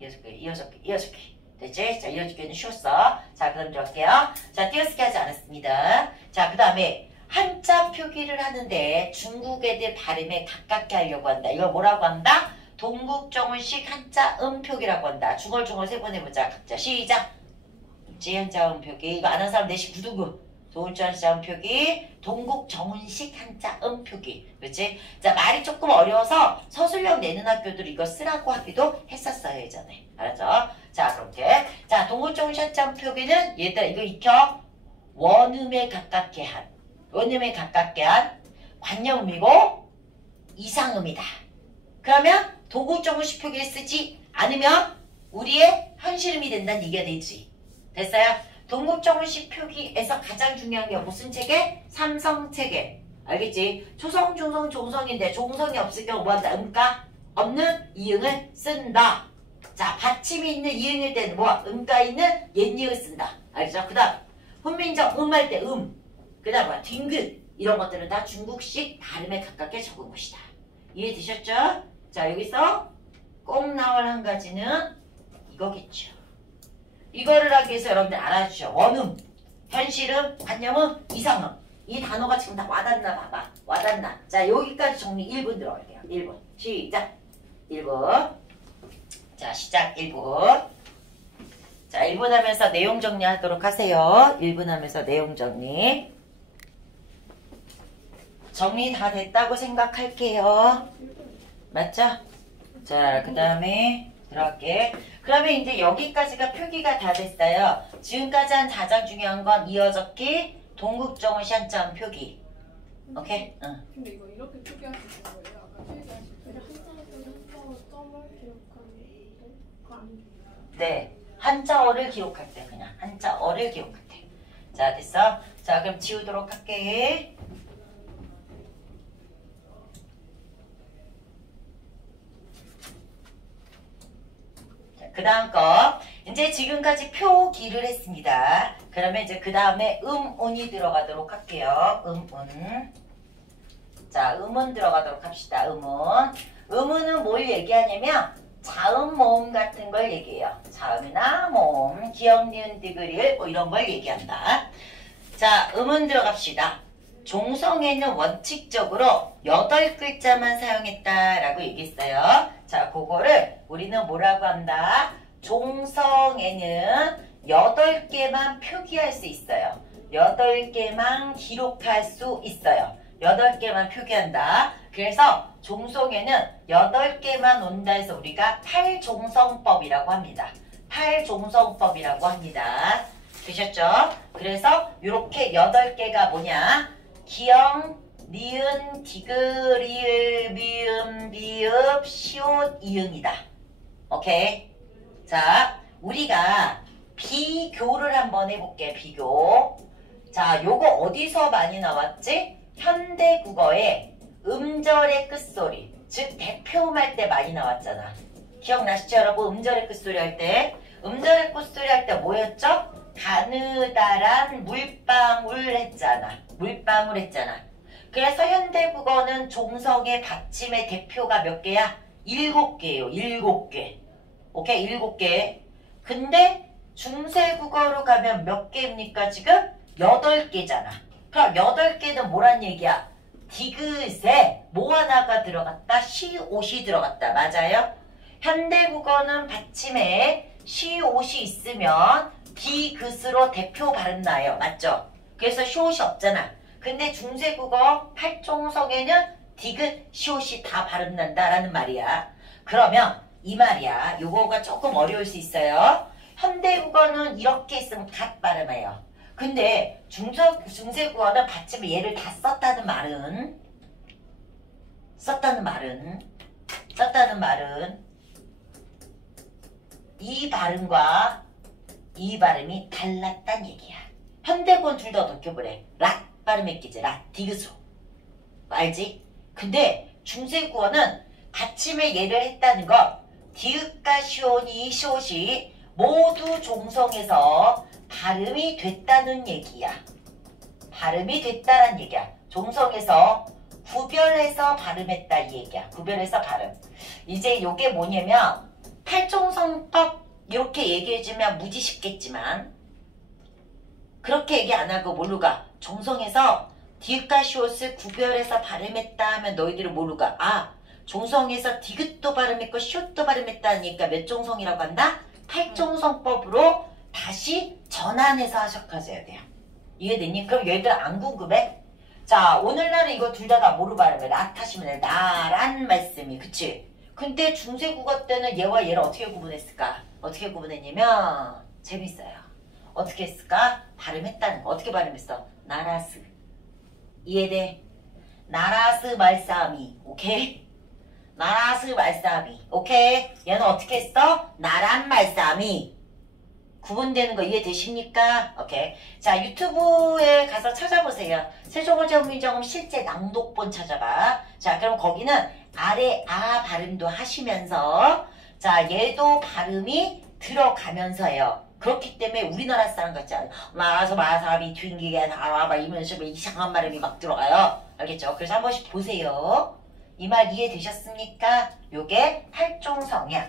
이어적기. 됐지? 자, 이어적기는 쉬웠어. 자, 그럼 들어갈게요. 자, 띄어쓰기 하지 않았습니다. 자, 그 다음에 한자 표기를 하는데 중국 애들 발음에 가깝게 하려고 한다. 이걸 뭐라고 한다? 동국정운식 한자 음표기라고 한다. 중얼중얼 세 번 해보자. 각자 시작! 한자 음표기. 이거 아는 사람 내시 구두구. 좋은줄 한자 음표기. 동국정운식 한자 음표기. 그렇지? 자, 말이 조금 어려워서 서술형 내는 학교들 이거 쓰라고 하기도 했었어요. 예전에. 알았죠? 자, 그렇게. 자, 동국정운식 한자 음표기는 얘들아 이거 익혀. 원음에 가깝게 한 관념음이고 이상음이다. 그러면 동국정운식 표기를 쓰지 않으면 우리의 현실음이 된다는 얘기가 되지. 됐어요? 동국정운식 표기에서 가장 중요한 게 무슨 체계? 삼성체계. 알겠지? 초성, 중성, 종성인데 종성이 없을 경우 뭐한다? 음가 없는 이응을 쓴다. 자, 받침이 있는 이응일 때는 뭐? 음가 있는 옛이응을 쓴다. 알겠죠? 그 다음 훈민정 음할 때 그 다음 뭐야? 딩긋 이런 것들은 다 중국식 발음에 가깝게 적은 것이다. 이해되셨죠? 자, 여기서 꼭 나올 한 가지는 이거겠죠. 이거를 하기 위해서 여러분들 알아주셔. 원음, 현실음, 관념음, 이상음. 이 단어가 지금 다 와닿나 봐봐. 와닿나. 자, 여기까지 정리 1분 들어갈게요. 1분. 시작. 1분. 자, 시작 1분. 자, 1분 하면서 내용 정리하도록 하세요. 1분 하면서 내용 정리. 정리 다 됐다고 생각할게요. 맞죠? 자, 그 다음에 들어갈게. 그러면 이제 여기까지가 표기가 다 됐어요. 지금까지 한 가장 중요한 건 이어적기, 동국정운식 한자 표기. 오케이? 응. 근데 이거 이렇게 표기할 수 있는 거예요? 아까 표기하실 때 네. 한자어를 기록할 때 그냥 한자어를 기록할 때. 자, 됐어? 자, 그럼 지우도록 할게. 그 다음 거 이제 지금까지 표기를 했습니다. 그러면 이제 그 다음에 운이 들어가도록 할게요. 운. 자, 음운 들어가도록 합시다. 음운은 뭘 얘기하냐면 자음 모음 같은 걸 얘기해요. 자음이나 모음, 기역, 니은, 디귿, 뭐 이런 걸 얘기한다. 자, 음운 들어갑시다. 종성에는 원칙적으로 8글자만 사용했다라고 얘기했어요. 자, 그거를 우리는 뭐라고 한다? 종성에는 8개만 표기할 수 있어요. 8개만 기록할 수 있어요. 8개만 표기한다. 그래서 종성에는 8개만 온다 해서 우리가 8종성법이라고 합니다. 8종성법이라고 합니다. 되셨죠? 그래서 이렇게 8개가 뭐냐? 기역, 니은, 디귿, 리을, 미음, 비읍, 시옷, 이응이다. 오케이? 자, 우리가 비교를 한번 해볼게. 비교. 자, 요거 어디서 많이 나왔지? 현대국어에 음절의 끝소리, 즉 대표음할 때 많이 나왔잖아. 기억나시죠, 여러분? 음절의 끝소리 할 때. 음절의 끝소리 할 때 뭐였죠? 가느다란 물방울 했잖아. 물방울 했잖아. 그래서 현대국어는 종성의 받침의 대표가 몇 개야? 7개예요. 7개. 오케이? 7개. 근데 중세국어로 가면 몇 개입니까 지금? 8개잖아. 그럼 8개는 뭐란 얘기야? 디귿에 뭐 하나가 들어갔다? 시옷이 들어갔다. 맞아요? 현대국어는 받침에 시옷이 있으면 디귿으로 대표 발음 나요. 맞죠? 그래서 시옷이 없잖아. 근데 중세국어 8종성에는 디귿, 시옷이 다 발음 난다라는 말이야. 그러면 이 말이야. 요거가 조금 어려울 수 있어요. 현대국어 중세국어는 이렇게 있으면 갓 발음해요. 근데 중세국어는 받침에 얘를 다 썼다는 말은 이 발음과 이 발음이 달랐단 얘기야. 현대국어는 둘 다 어떻게 랏 발음했겠지. 랏 디귿으로. 알지? 근데 중세국어는 받침에 얘를 했다는 것, 디귿과 시온이 시옷이 모두 종성에서 발음이 됐다는 얘기야. 발음이 됐다란 얘기야. 종성에서 구별해서 발음했다 이 얘기야. 구별해서 발음. 이제 요게 뭐냐면 팔종성법 이렇게 얘기해주면 무지 쉽겠지만 그렇게 얘기 안 하고 뭘로 가? 종성에서 디귿과 시옷을 구별해서 발음했다 하면 너희들이 뭘로 가? 아, 종성에서 디귿도 발음했고 시옷도 발음했다니까 몇 종성이라고 한다? 팔종성법으로 다시 전환해서 하셔야 돼요. 이해됐니? 그럼 얘들 안 궁금해? 자, 오늘날은 이거 둘 다 뭐로 발음해? 라 하시면 돼. 나란 말씀이. 그치? 근데 중세국어 때는 얘와 얘를 어떻게 구분했을까? 어떻게 구분했냐면 재밌어요. 어떻게 했을까? 발음했다는 거. 어떻게 발음했어? 나라스. 이해돼? 나라스 말싸미. 오케이? 나라스 말싸미. 오케이? 얘는 어떻게 했어? 나란 말싸미. 구분되는 거 이해되십니까? 오케이. 자, 유튜브에 가서 찾아보세요. 세종어제문정음 실제 낭독본 찾아봐. 자, 그럼 거기는 아래 아 발음도 하시면서 자, 얘도 발음이 들어가면서요. 그렇기 때문에 우리나라 사람 같지 않아요. 말아서 마사비 튕기게 나와봐 이면서 이상한 발음이 막 들어가요. 알겠죠? 그래서 한 번씩 보세요. 이 말 이해되셨습니까? 요게 팔종성이야.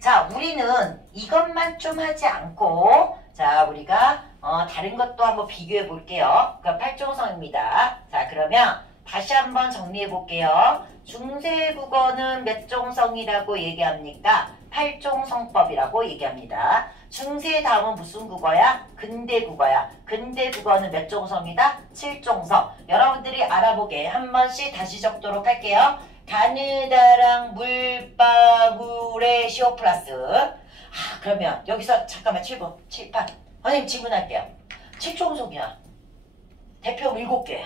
자, 우리는 이것만 좀 하지 않고 자, 우리가 다른 것도 한번 비교해 볼게요. 그 팔종성입니다. 자, 그러면 다시 한번 정리해 볼게요. 중세국어는 몇 종성이라고 얘기합니까? 팔종성법이라고 얘기합니다. 중세 다음은 무슨 국어야? 근대국어야. 근대국어는 몇 종성이다? 7종성. 여러분들이 알아보게 한 번씩 다시 적도록 할게요. 가느다랑 물방울의 시오 플러스. 아, 그러면 여기서 잠깐만 7번, 7, 8. 선생님 질문할게요. 7종성이야. 대표 7개야.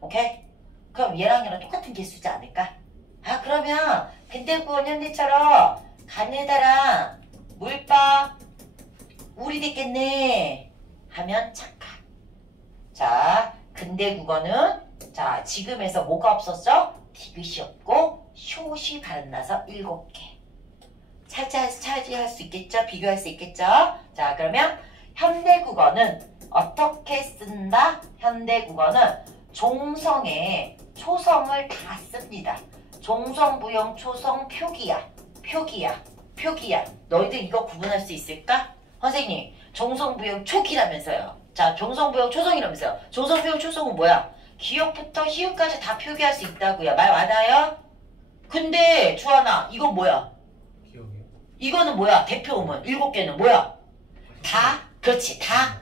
오케이? 그럼 얘랑 얘랑 똑같은 개수지 않을까? 아, 그러면 근대국어 현대처럼 가느다랑 물방울이 됐겠네 하면 착각. 자, 근대국어는 자, 지금에서 뭐가 없었죠? 디귿이 없고 숏이 발음나서 7개. 차지할 수 있겠죠? 비교할 수 있겠죠? 자, 그러면 현대국어는 어떻게 쓴다? 현대국어는 종성에 초성을 다 씁니다. 종성, 부용, 초성, 표기야. 너희들 이거 구분할 수 있을까? 선생님, 종성, 부용, 초기라면서요. 자, 종성, 부용, 초성이라면서요. 종성, 부용, 초성은 뭐야? 기역부터 희역까지 다 표기할 수 있다고요. 말 맞아요? 근데 주하나 이거 뭐야? 기억이요? 이거는 뭐야? 대표음은 7개는 뭐야? 다? 그렇지. 다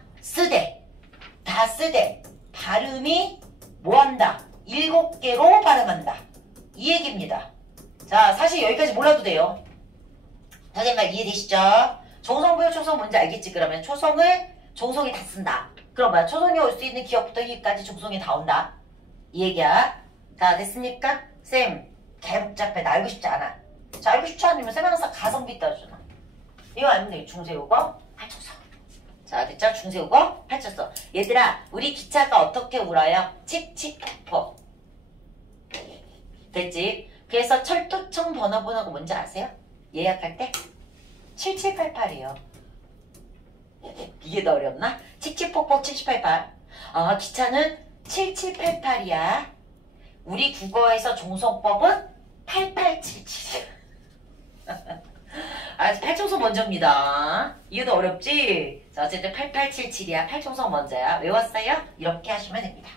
쓰되 발음이 뭐한다? 7개로 발음한다. 이 얘기입니다. 자, 사실 여기까지 몰라도 돼요. 선생님 말 이해되시죠? 종성부여 초성 뭔지 알겠지? 그러면 초성을 종성이 다 쓴다. 그럼 뭐야? 초성이 올 수 있는 기억부터 희까지 종성이 다 온다. 이 얘기야. 자, 됐습니까? 쌤, 개 복잡해. 나 알고 싶지 않아. 자, 알고 싶지 않으면 쌤 항상 가성비 따주잖아. 이거 알면 돼. 중세국어 팔초성. 자, 됐죠? 중세국어 팔초성. 얘들아, 우리 기차가 어떻게 울어요? 칙칙폭폭. 됐지? 그래서 철도청 번호번호가 뭔지 아세요? 예약할 때? 7788이에요. 이게 더 어렵나? 칙칙폭폭 7788. 아, 기차는 7788이야. 우리 국어에서 종성법은 8877. 아, 팔종성 먼저입니다. 이게 더 어렵지? 자, 어쨌든 8877이야. 팔종성 먼저야. 외웠어요? 이렇게 하시면 됩니다.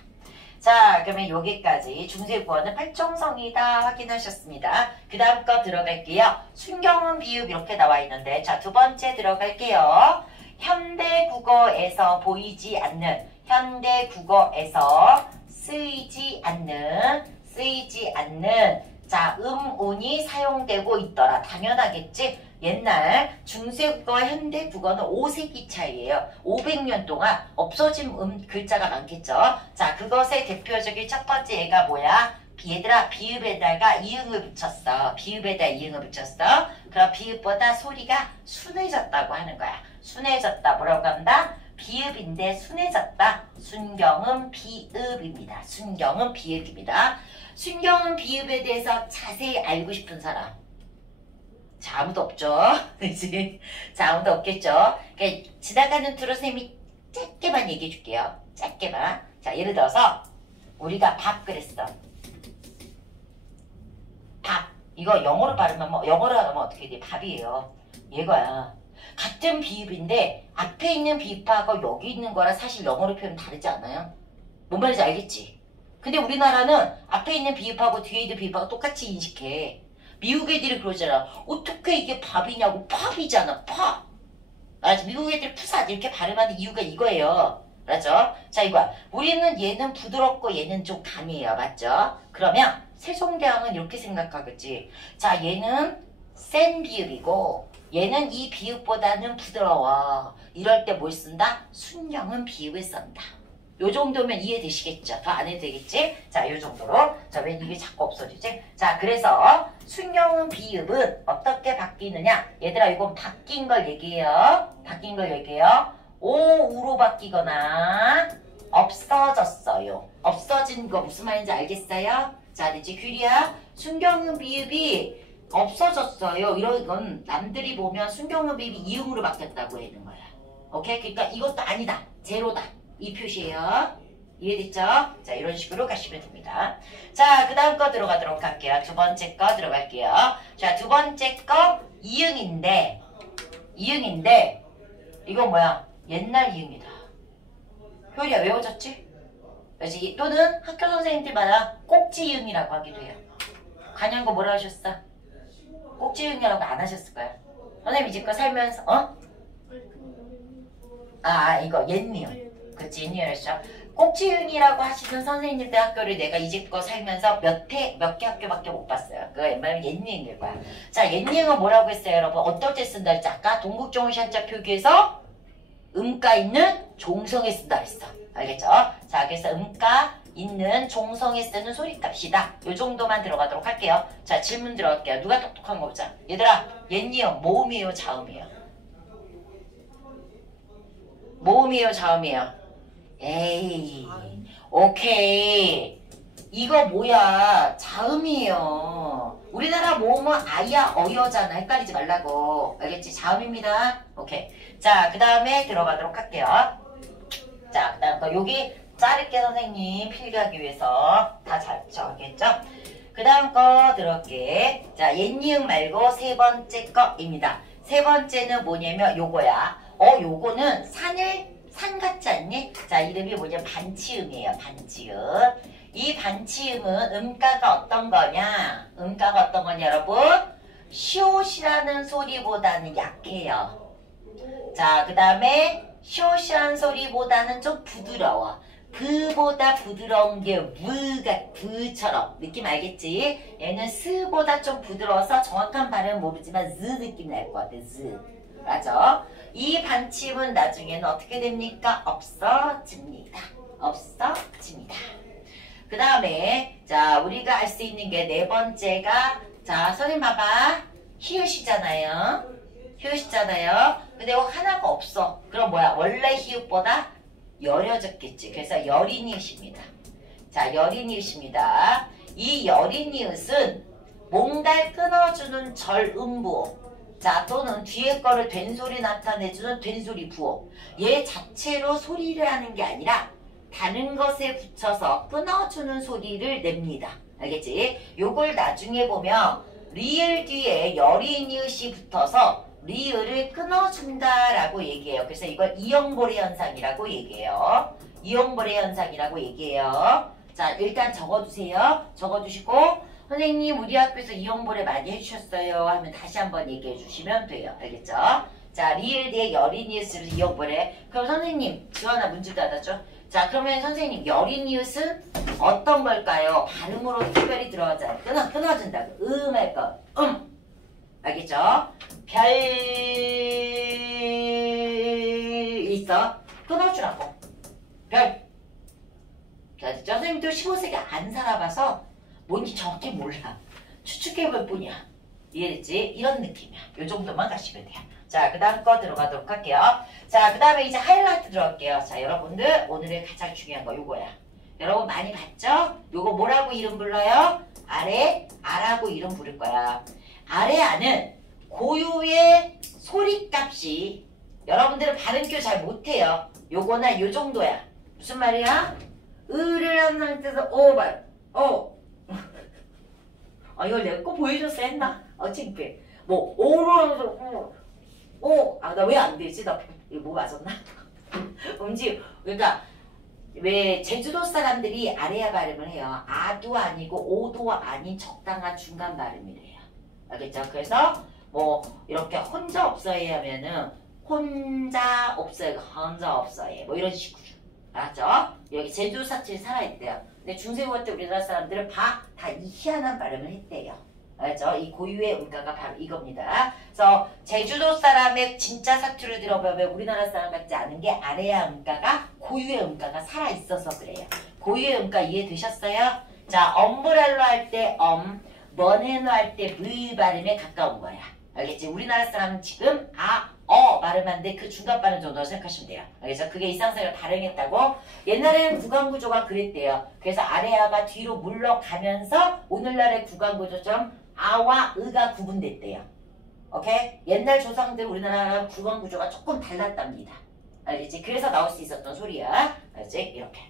자, 그러면 여기까지 중세국어는 팔종성이다 확인하셨습니다. 그 다음 거 들어갈게요. 순경음 비읍 이렇게 나와 있는데 자, 두 번째 들어갈게요. 현대국어에서 보이지 않는, 현대국어에서 쓰이지 않는 자, 음운이 사용되고 있더라. 당연하겠지? 옛날 중세국어와 현대국어는 5세기 차이예요. 500년 동안 없어진 글자가 많겠죠. 자, 그것의 대표적인 첫 번째 얘가 뭐야? 얘들아, 비읍에다가 이응을 붙였어. 비읍에다 이응을 붙였어. 그럼 비읍보다 소리가 순해졌다고 하는 거야. 순해졌다. 뭐라고 한다? 비읍인데 순해졌다. 순경은 비읍입니다. 순경은 비읍입니다. 순경은 비읍에 대해서 자세히 알고 싶은 사람. 자, 아무도 없죠. 그치? 자, 아무도 없겠죠. 그러니까 지나가는 투로 쌤이 짧게만 얘기해 줄게요. 짧게만. 자, 예를 들어서 우리가 밥 그랬어. 밥. 이거 영어로 발음하면 영어로 하면 어떻게 돼? 밥이에요. 얘거야. 같은 비읍인데 앞에 있는 비읍하고 여기 있는 거랑 사실 영어로 표현 다르지 않아요? 뭔 말인지 알겠지? 근데 우리나라는 앞에 있는 비읍하고 뒤에 있는 비읍하고 똑같이 인식해. 미국 애들이 그러잖아. 어떻게 이게 밥이냐고. 팝이잖아. 팝. 알았지? 미국 애들이 푸사 이렇게 발음하는 이유가 이거예요. 알았죠? 자, 이거야. 우리는 얘는 부드럽고 얘는 좀 강해요. 맞죠? 그러면 세종대왕은 이렇게 생각하겠지. 자, 얘는 센 비읍이고 얘는 이 비읍보다는 부드러워. 이럴 때 뭘 쓴다? 순경은 비읍을 쓴다. 요 정도면 이해되시겠죠? 더 안 해도 되겠지? 자, 요 정도로. 자, 왜 이게 자꾸 없어지지? 자, 그래서 순경은 비읍은 어떻게 바뀌느냐? 얘들아, 이건 바뀐 걸 얘기해요. 바뀐 걸 얘기해요. 오우로 바뀌거나 없어졌어요. 없어진 거 무슨 말인지 알겠어요? 자, 이제 규리야. 순경은 비읍이 없어졌어요. 이런 건 남들이 보면 순경은 비읍이 이응으로 바뀌었다고 하는 거야. 오케이? 그러니까 이것도 아니다. 제로다. 이 표시예요. 이해됐죠? 자, 이런 식으로 가시면 됩니다. 자, 그 다음 거 들어가도록 할게요. 두 번째 거 들어갈게요. 자, 두 번째 거 이응인데 이건 뭐야? 옛날 이응이다. 효리야 외워졌지? 그렇지? 또는 학교 선생님들마다 꼭지이응이라고 하기도 해요. 간양고 뭐라 하셨어? 꼭지이응이라고 안 하셨을 거야. 선생님 이제껏 살면서 이거 옛니은. 그치, 옛니은이었죠. 꼭지이응이라고 하시는 선생님들 학교를 내가 이제껏 살면서 몇 개 학교밖에 못 봤어요. 그거 웬만하면 옛니은일 거야. 자, 옛니은은 뭐라고 했어요, 여러분? 어떨 때 쓴다 했지? 아까 동국종이 한자 표기에서 음가 있는 종성에 쓴다 했어. 알겠죠? 자, 그래서 음가 있는 종성에 쓰는 소리값이다. 요 정도만 들어가도록 할게요. 자, 질문 들어갈게요. 누가 똑똑한 거 보자. 얘들아, 옛니은 모음이에요, 자음이에요? 모음이에요, 자음이에요? 에이, 오케이. 이거 뭐야? 자음이에요. 우리나라 모음은 아야, 어여잖아. 헷갈리지 말라고. 알겠지? 자음입니다. 오케이. 자, 그 다음에 들어가도록 할게요. 자, 그 다음 거 여기 자를게 선생님 필기하기 위해서 다 잘 적겠죠? 그 다음 거 들어갈게. 자, 옛니은 말고 세 번째 거입니다. 세 번째는 뭐냐면 요거야. 요거는 산 같지 않니? 자, 이름이 뭐냐면 반치음이에요. 반치음. 이 반치음은 음가가 어떤 거냐? 음가가 어떤 거냐, 여러분? 시옷이라는 소리보다는 약해요. 자, 그 다음에 시옷이라는 소리보다는 좀 부드러워. 그보다 부드러운 게 부처럼. 느낌 알겠지? 얘는 스보다 좀 부드러워서 정확한 발음은 모르지만 즈 느낌 날 것 같아. 즈. 맞아? 이 반침은 나중에는 어떻게 됩니까? 없어집니다. 없어집니다. 그 다음에 자, 우리가 알 수 있는 게 네 번째가 자, 선생님 봐봐. 히읗이잖아요. 히읗이잖아요. 근데 하나가 없어. 그럼 뭐야? 원래 히읗보다 여려졌겠지. 그래서 여린 이웃입니다. 자, 여린 이웃입니다. 이 여린 이웃은 몽달 끊어주는 절음부호. 자, 또는 뒤에 거를 된소리 나타내주는 된소리 부호. 얘 자체로 소리를 하는 게 아니라 다른 것에 붙여서 끊어주는 소리를 냅니다. 알겠지? 요걸 나중에 보면 리을 뒤에 여린 이웃이 붙어서 리을을 끊어준다라고 얘기해요. 그래서 이걸 이형보레 현상이라고 얘기해요. 이형보레 현상이라고 얘기해요. 자, 일단 적어두세요. 적어두시고 선생님 우리 학교에서 이형보레 많이 해주셨어요 하면 다시 한번 얘기해 주시면 돼요. 알겠죠? 자, 리을 뒤에 여린 이웃으로 이형보레. 그럼 선생님 지원아 문제 닫았죠? 자, 그러면 선생님 여린 이웃은 어떤 걸까요? 발음으로 특별히 들어가잖아요. 끊어준다고. 할 거. 알겠죠? 별 있어. 끊어주라고. 별. 자, 선생님도 15세기 안 살아봐서 뭔지 정확히 몰라. 추측해볼 뿐이야. 이해됐지? 이런 느낌이야. 요 정도만 가시면 돼요. 자, 그 다음 거 들어가도록 할게요. 자, 그 다음에 이제 하이라이트 들어갈게요. 자, 여러분들 오늘의 가장 중요한 거 요거야. 여러분 많이 봤죠? 요거 뭐라고 이름 불러요? 아라고 이름 부를 거야. 아는 고유의 소리값이 여러분들은 발음교 잘 못해요. 요거나 요 정도야. 무슨 말이야? 을을 한 상태에서 오발 이걸 내가 꼭 보여줬어야 했나? 창피해. 뭐 오로 나 왜 안 되지? 나 이거 뭐 맞았나? 그러니까 왜 제주도 사람들이 아래야 발음을 해요. 아도 아니고 오도 아닌 적당한 중간 발음이래요. 알겠죠? 그래서 뭐 이렇게 혼자 없어야 하면은 혼자 없어요. 혼자 없어요. 뭐 이런 식으로. 알았죠? 여기 제주도 사투리 살아있대요. 근데 중세고 때 우리나라 사람들은 다 이 희한한 발음을 했대요. 알죠? 이 고유의 음가가 바로 이겁니다. 그래서 제주도 사람의 진짜 사투리를 들어보면 우리나라 사람 같지 않은 게 아래야 음가가 고유의 음가가 살아있어서 그래요. 고유의 음가 이해되셨어요? 자, 엄브렐러 할 때 머네노 할 때 의 발음에 가까운 거야. 알겠지? 우리나라 사람은 지금 발음하는데 그 중간 발음 정도로 생각하시면 돼요. 알겠죠? 그게 일상생활 발행했다고. 옛날에는 구간구조가 그랬대요. 그래서 아래아가 뒤로 물러가면서 오늘날의 구간구조처럼 아와 의가 구분됐대요. 오케이? 옛날 조상들 우리나라 구간구조가 조금 달랐답니다. 알겠지? 그래서 나올 수 있었던 소리야. 알겠지? 이렇게.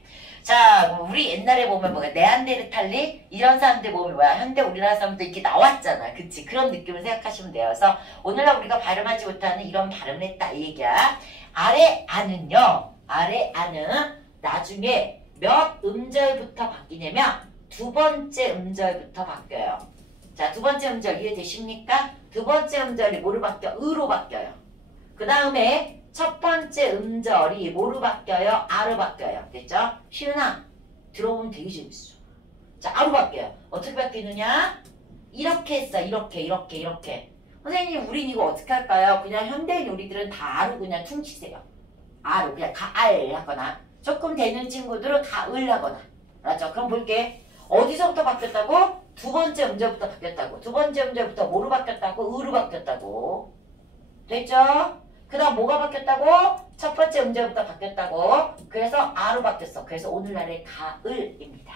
자, 우리 옛날에 보면 뭐가 네안데르탈리 이런 사람들 보면 뭐야? 현대 우리나라 사람들 이렇게 나왔잖아. 그치? 그런 느낌을 생각하시면 돼요. 그래서 오늘날 우리가 발음하지 못하는 이런 발음을 했다 이 얘기야. 아래아는 나중에 몇 음절부터 바뀌냐면 두 번째 음절부터 바뀌어요. 자, 두 번째 음절 이해되십니까? 두 번째 음절이 뭐로 바뀌어? 으로 바뀌어요. 그 다음에 첫 번째 음절이 뭐로 바뀌어요? 아로 바뀌어요. 됐죠? 시은아, 들어보면 되게 재밌어. 자, 아로 바뀌어요. 어떻게 바뀌느냐? 이렇게 했어. 이렇게. 선생님, 우린 이거 어떻게 할까요? 그냥 현대인 우리들은 다 아로 그냥 퉁치세요. 아로, 그냥 가알 하거나. 조금 되는 친구들은 가을 하거나. 알았죠? 그럼 볼게. 어디서부터 바뀌었다고? 두 번째 음절부터 바뀌었다고. 두 번째 음절부터 뭐로 바뀌었다고? 으로 바뀌었다고. 됐죠? 그 다음 뭐가 바뀌었다고? 첫 번째 음절부터 바뀌었다고. 그래서 아로 바뀌었어. 그래서 오늘날의 가을입니다.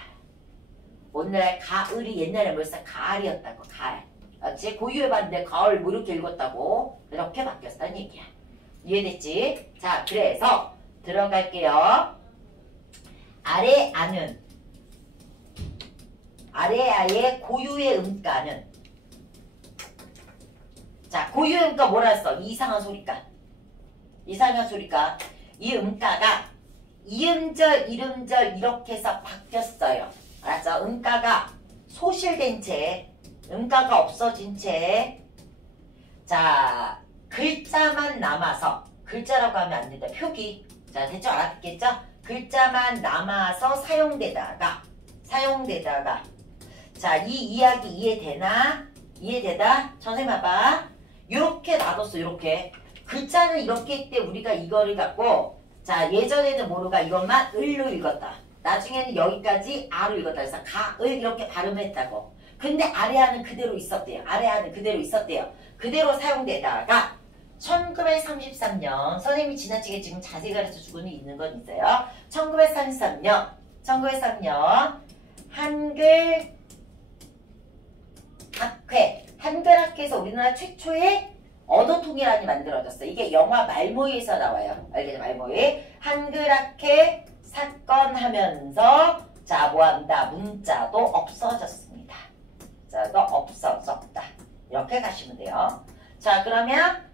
오늘날 가을이 옛날에 벌써 가을이었다고. 가을. 제 고유해봤는데 가을 뭐 이렇게 읽었다고. 이렇게 바뀌었다는 얘기야. 이해됐지? 자, 그래서 들어갈게요. 아래아의 고유의 음가는, 자, 고유의 음가 뭐라 했어? 이상한 소리가. 이 음가가 이음절, 이름절 이렇게 해서 바뀌었어요. 알았죠? 음가가 소실된 채, 음가가 없어진 채, 자, 글자만 남아서, 글자라고 하면 안 된다. 표기. 자, 대충 알았겠죠? 글자만 남아서 사용되다가, 자, 이 이야기 이해되다? 선생님 봐봐. 요렇게 놔뒀어, 요렇게. 글자는 이렇게 했을 때 우리가 이거를 갖고, 자, 예전에는 모르가 이것만 을로 읽었다. 나중에는 여기까지 아로 읽었다. 그래서 가을 이렇게 발음했다고. 근데 아래아는 그대로 있었대요. 그대로 사용되다가 1933년, 선생님이 지나치게 지금 자세히 가르쳐주고는 있는 건 있어요. 1933년 한글학회에서 우리나라 최초의 언어통일안이 만들어졌어. 이게 영화 말모이에서 나와요. 알겠죠? 말모이. 한글학회 사건 하면서, 자, 뭐한다? 문자도 없어졌습니다. 자도 없어졌다. 이렇게 가시면 돼요. 자, 그러면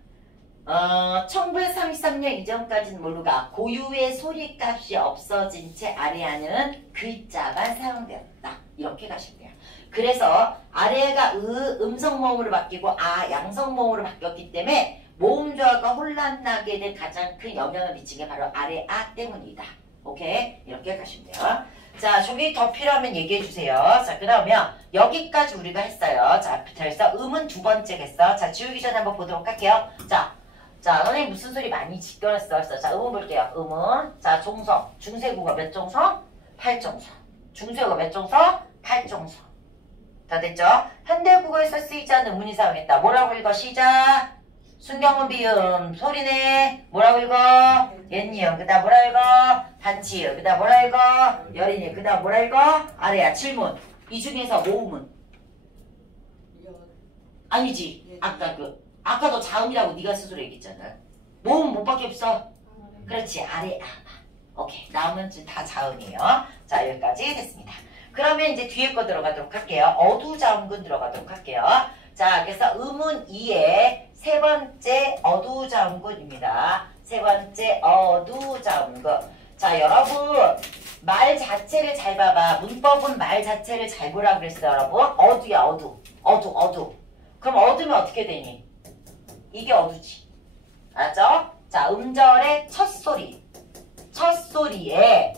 1933년 이전까지는 모르가 고유의 소리값이 없어진 채 아래아는 글자만 사용되었다. 이렇게 가시면 돼요. 그래서 아래가 음성모음으로 바뀌고 양성모음으로 바뀌었기 때문에 모음조화가 혼란나게 된 가장 큰 영향을 미친 게 바로 아래아 때문이다. 오케이? 이렇게 가시면 돼요. 자, 저기 더 필요하면 얘기해주세요. 자, 그 다음에 여기까지 우리가 했어요. 자, 그래서 음은 두 번째 했어. 자, 지우기 전에 한번 보도록 할게요. 자, 선생님 무슨 소리 많이 지켜냈어. 자, 음은 볼게요. 음은. 자, 종성. 중세국어 몇 종성? 8종성. 중세국어 몇 종성? 8종성. 다 됐죠? 현대국어에서 쓰이지 않는 음운이 사용했다. 뭐라고 읽어? 시작. 순경은 비음. 소리네. 뭐라고 읽어? 옛니음. 그 다음 뭐라 읽어? 단치음. 그 다음 뭐라 읽어? 여린이. 그 다음 뭐라 읽어? 아래야. 질문. 이 중에서 모음은? 아니지. 아까도 자음이라고 네가 스스로 얘기했잖아. 모음 뭐밖에 없어? 그렇지. 아래. 오케이. 남은 다 자음이에요. 자, 여기까지 됐습니다. 그러면 이제 뒤에 거 들어가도록 할게요. 어두자음근 들어가도록 할게요. 자, 그래서 음은 2의 세 번째 어두자음근입니다. 세 번째 어두자음근. 자, 여러분 말 자체를 잘 봐봐. 문법은 말 자체를 잘 보라 그랬어요, 여러분. 어두야, 어두. 그럼 어두면 어떻게 되니? 이게 어두지. 알았죠? 자, 음절의 첫 소리. 첫 소리에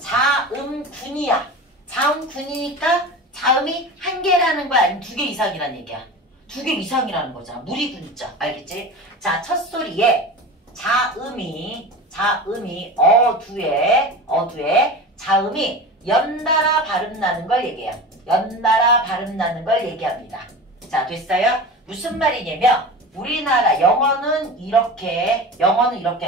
자음군이야. 자음군이니까 자음이 한 개라는 거야? 아니면 두 개 이상이라는 얘기야? 두 개 이상이라는 거잖아. 무리군자. 알겠지? 자, 첫 소리에 자음이 어두에 자음이 연달아 발음 나는 걸 얘기해요. 연달아 발음 나는 걸 얘기합니다. 자, 됐어요? 무슨 말이냐면 우리나라 영어는 이렇게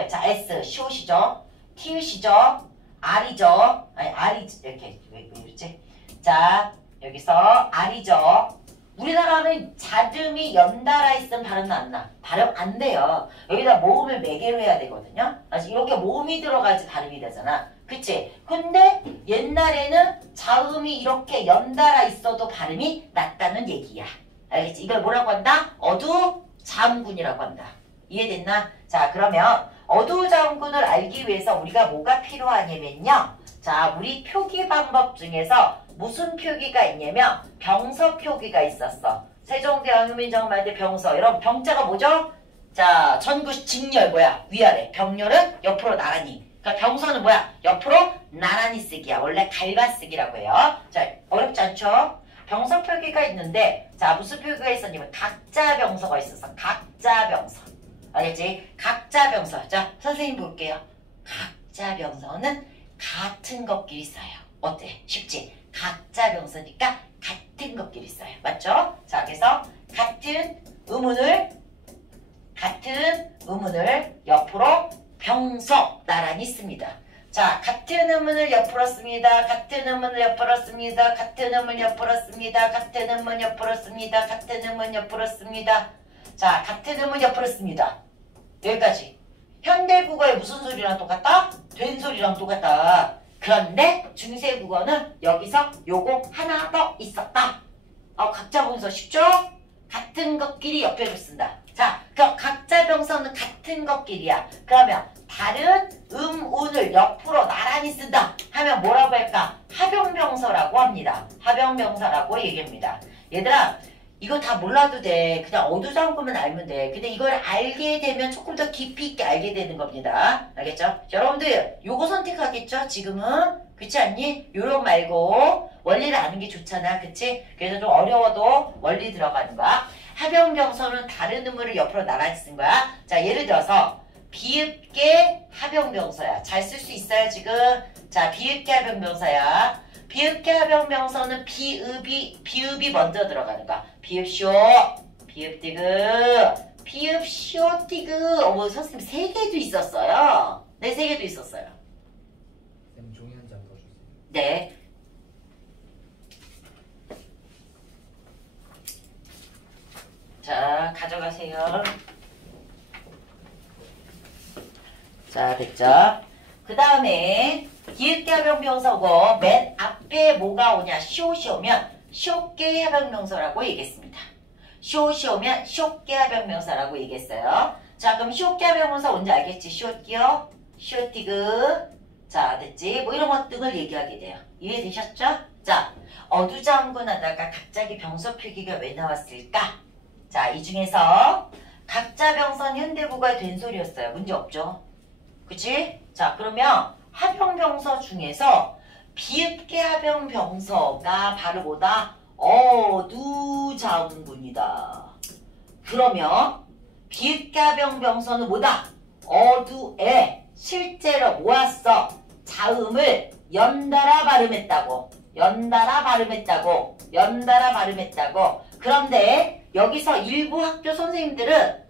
자, S, 시옷이죠? 티읕이죠? R이죠? 아니, R이 이렇게 왜 이러지? 자, 여기서 R이죠? 우리나라는 자음이 연달아 있으면 발음 안 나. 발음 안 돼요. 여기다 모음을 매개로 해야 되거든요. 이렇게 모음이 들어가지 발음이 되잖아. 그치? 근데 옛날에는 자음이 이렇게 연달아 있어도 발음이 났다는 얘기야. 알겠지? 이걸 뭐라고 한다? 어두자음군이라고 한다. 이해됐나? 자, 그러면 어두자음군을 알기 위해서 우리가 뭐가 필요하냐면요. 자, 우리 표기 방법 중에서 무슨 표기가 있냐면 병서 표기가 있었어. 세종대왕유민정음할 병서. 여러분 병자가 뭐죠? 자, 전구 직렬 뭐야? 위아래. 병렬은 옆으로 나란히. 그러니까 병서는 뭐야? 옆으로 나란히 쓰기야. 원래 갈바쓰기라고 해요. 자, 어렵지 않죠? 병서 표기가 있는데 자, 무슨 표기가 있었냐면 각자 병서가 있었어. 각자 병서. 알겠지? 각자 병서. 자, 선생님 볼게요. 각자 병서는 같은 것끼리 써요. 어때? 쉽지? 각자 병서니까 같은 것끼리 써요. 맞죠? 자, 그래서 같은 음운을 옆으로 병서 나란히 씁니다. 자, 같은 음운을 옆으로 씁니다. 같은 음운을 옆으로 씁니다. 같은 음운 옆으로 씁니다. 같은 음운 옆으로 씁니다. 같은 음운 옆으로 씁니다. 자, 같은 음운 옆으로 씁니다. 여기까지. 현대국어의 무슨 소리랑 똑같다? 된 소리랑 똑같다. 그런데 중세국어는 여기서 요거 하나 더 있었다. 각자 분서 쉽죠? 같은 것끼리 옆에로 쓴다. 자, 그럼 각자 병서는 같은 것끼리야. 그러면 다른 음운을 옆으로 나란히 쓴다 하면 뭐라고 할까? 합용병서라고 합니다. 합용병서라고 얘기합니다. 얘들아, 이거 다 몰라도 돼. 그냥 어두자음군만 알면 돼. 근데 이걸 알게 되면 조금 더 깊이 있게 알게 되는 겁니다. 알겠죠? 여러분들 요거 선택하겠죠? 지금은? 그렇지 않니? 요런 말고 원리를 아는 게 좋잖아. 그치? 그래서 좀 어려워도 원리 들어가는 거야. 합용병서는 다른 음을 옆으로 나란히 쓴 거야. 자, 예를 들어서 비읍계 합용병서야. 잘 쓸 수 있어요 지금? 자, 비읍계 합용병서야. 비읍계 합용명서는 비읍이 먼저 들어가는 거야. 비읍쇼, 비읍디그, 비읍쇼디그. 어머, 선생님 3개도 있었어요. 네, 3개도 있었어요. 쌤 종이 한 장 더 주세요. 네. 자, 가져가세요. 자, 됐죠? 그 다음에 비읍계 합용명서고 맨 앞에 뭐가 오냐? 쇼시 오면 쇼계 합용명서라고 얘기했습니다. 쇼시 오면 쇼계 합용명서라고 얘기했어요. 자, 그럼 쇼계 합용명서 뭔지 알겠지? 쇼끼요? 쇼티그. 자, 됐지? 뭐 이런 것 등을 얘기하게 돼요. 이해되셨죠? 자, 어두자음군 하다가 갑자기 병서 표기가 왜 나왔을까? 자, 이 중에서 각자 병선 현대국어의 된 소리였어요. 문제 없죠? 그치? 자, 그러면 합용병서 중에서 비읍계 합형병서가 바로 뭐다? 어두자운군이다. 그러면 비읍계 합형병서는 뭐다? 어두에 실제로 모았어. 자음을 연달아 발음했다고. 연달아 발음했다고. 그런데 여기서 일부 학교 선생님들은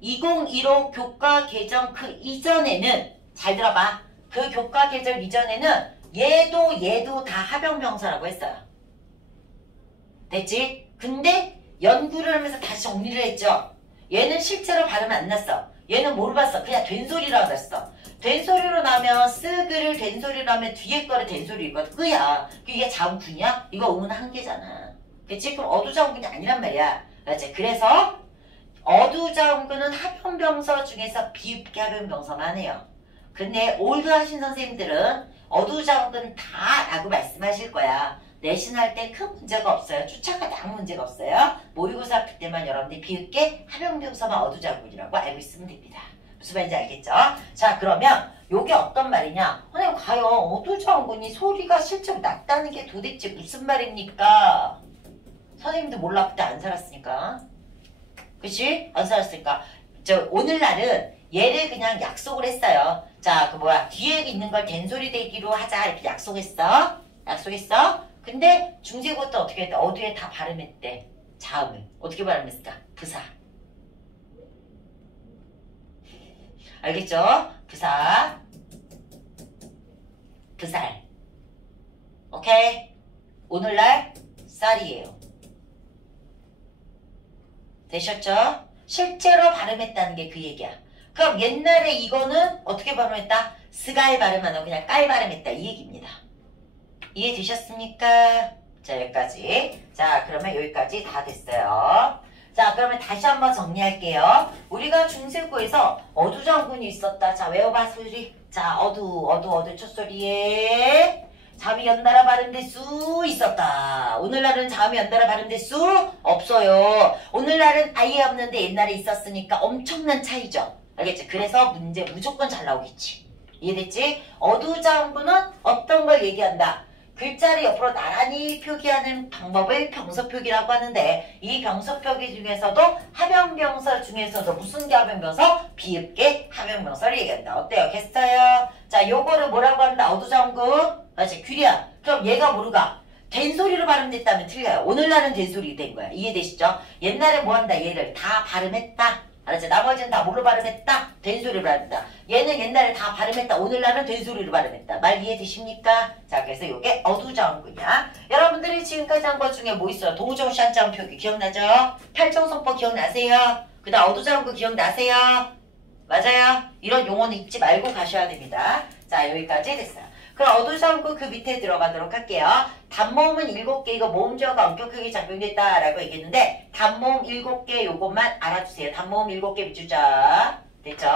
2015 교과 개정 그 이전에는 잘 들어봐. 그 교과 개정 이전에는 얘도 다 합형병사라고 했어요. 됐지? 근데 연구를 하면서 다시 정리를 했죠. 얘는 실제로 발음 안 났어. 얘는 뭐로 봤어? 그냥 된소리라고 했어. 된소리로 나면 쓰그를 된소리로 하면 뒤에 거를 된소리거든. 끄야. 이게 자음군이야? 이거 음은 한 개잖아. 그치? 그럼 어두자음군이 아니란 말이야. 그렇지? 그래서 어두자음군은 합형병서 중에서 비읍계 합형병서만 해요. 근데 올드 하신 선생님들은 어두자음군 다 라고 말씀하실 거야. 내신할 때 큰 문제가 없어요. 추천가 아무 문제가 없어요. 모의고사 그때만 여러분들이 비읍계 합형병서만 어두자음군이라고 알고 있으면 됩니다. 무슨 말인지 알겠죠? 자, 그러면 요게 어떤 말이냐? 선생님 과연 어두자음군이 소리가 실제로 낮다는 게 도대체 무슨 말입니까? 선생님도 몰라. 그때 안 살았으니까. 그치? 안 살았으니까. 오늘날은 얘를 그냥 약속을 했어요. 자, 뒤에 있는 걸 된소리 대기로 하자. 이렇게 약속했어. 근데 중세고 때 어떻게 했대? 어두에 다 발음했대. 자음을. 어떻게 발음했을까? 부사. 알겠죠? 부사. 부살. 오케이? 오늘날 쌀이에요. 되셨죠? 실제로 발음했다는 게 그 얘기야. 그럼 옛날에 이거는 어떻게 발음했다? 스갈 발음 안 하고 그냥 깔 발음했다. 이 얘기입니다. 이해되셨습니까? 자, 여기까지. 자, 그러면 여기까지 다 됐어요. 자, 그러면 다시 한번 정리할게요. 우리가 중세고에서 어두정군이 있었다. 자, 외워봐, 소리. 자, 어두 첫소리에 자음이 연달아 발음될 수 있었다. 오늘날은 자음이 연달아 발음될 수 없어요. 오늘날은 아예 없는데 옛날에 있었으니까 엄청난 차이죠. 알겠지? 그래서 문제 무조건 잘 나오겠지. 이해됐지? 어두자음구는 어떤 걸 얘기한다? 글자를 옆으로 나란히 표기하는 방법을 병서표기라고 하는데 이 병서표기 중에서도 합형병서 중에서도 무슨 게 합형병서? 비읍계 합형병서를 얘기한다. 어때요? 겠어요? 자, 요거를 뭐라고 한다? 어두자음구? 맞지? 규리야. 그럼 얘가 모르가? 된소리로 발음됐다면 틀려요. 오늘날은 된소리 된 거야. 이해되시죠? 옛날에 뭐 한다? 얘를 다 발음했다. 알았지? 나머지는 다 뭐로 발음했다? 된소리로 발음했다. 얘는 옛날에 다 발음했다. 오늘날은 된소리로 발음했다. 말 이해되십니까? 자, 그래서 요게 어두자음구냐. 여러분들이 지금까지 한 것 중에 뭐 있어요? 동우정시 한자음 표기 기억나죠? 팔정성법 기억나세요? 그 다음 어두자음구 기억나세요? 맞아요? 이런 용어는 잊지 말고 가셔야 됩니다. 자, 여기까지 됐어요. 그럼 어두자음구 그 밑에 들어가도록 할게요. 단모음은 7개, 이거 모음조어가 엄격하게 작용됐다라고 얘기했는데 단모음 7개 요것만 알아주세요. 단모음 7개 밑줄자. 됐죠?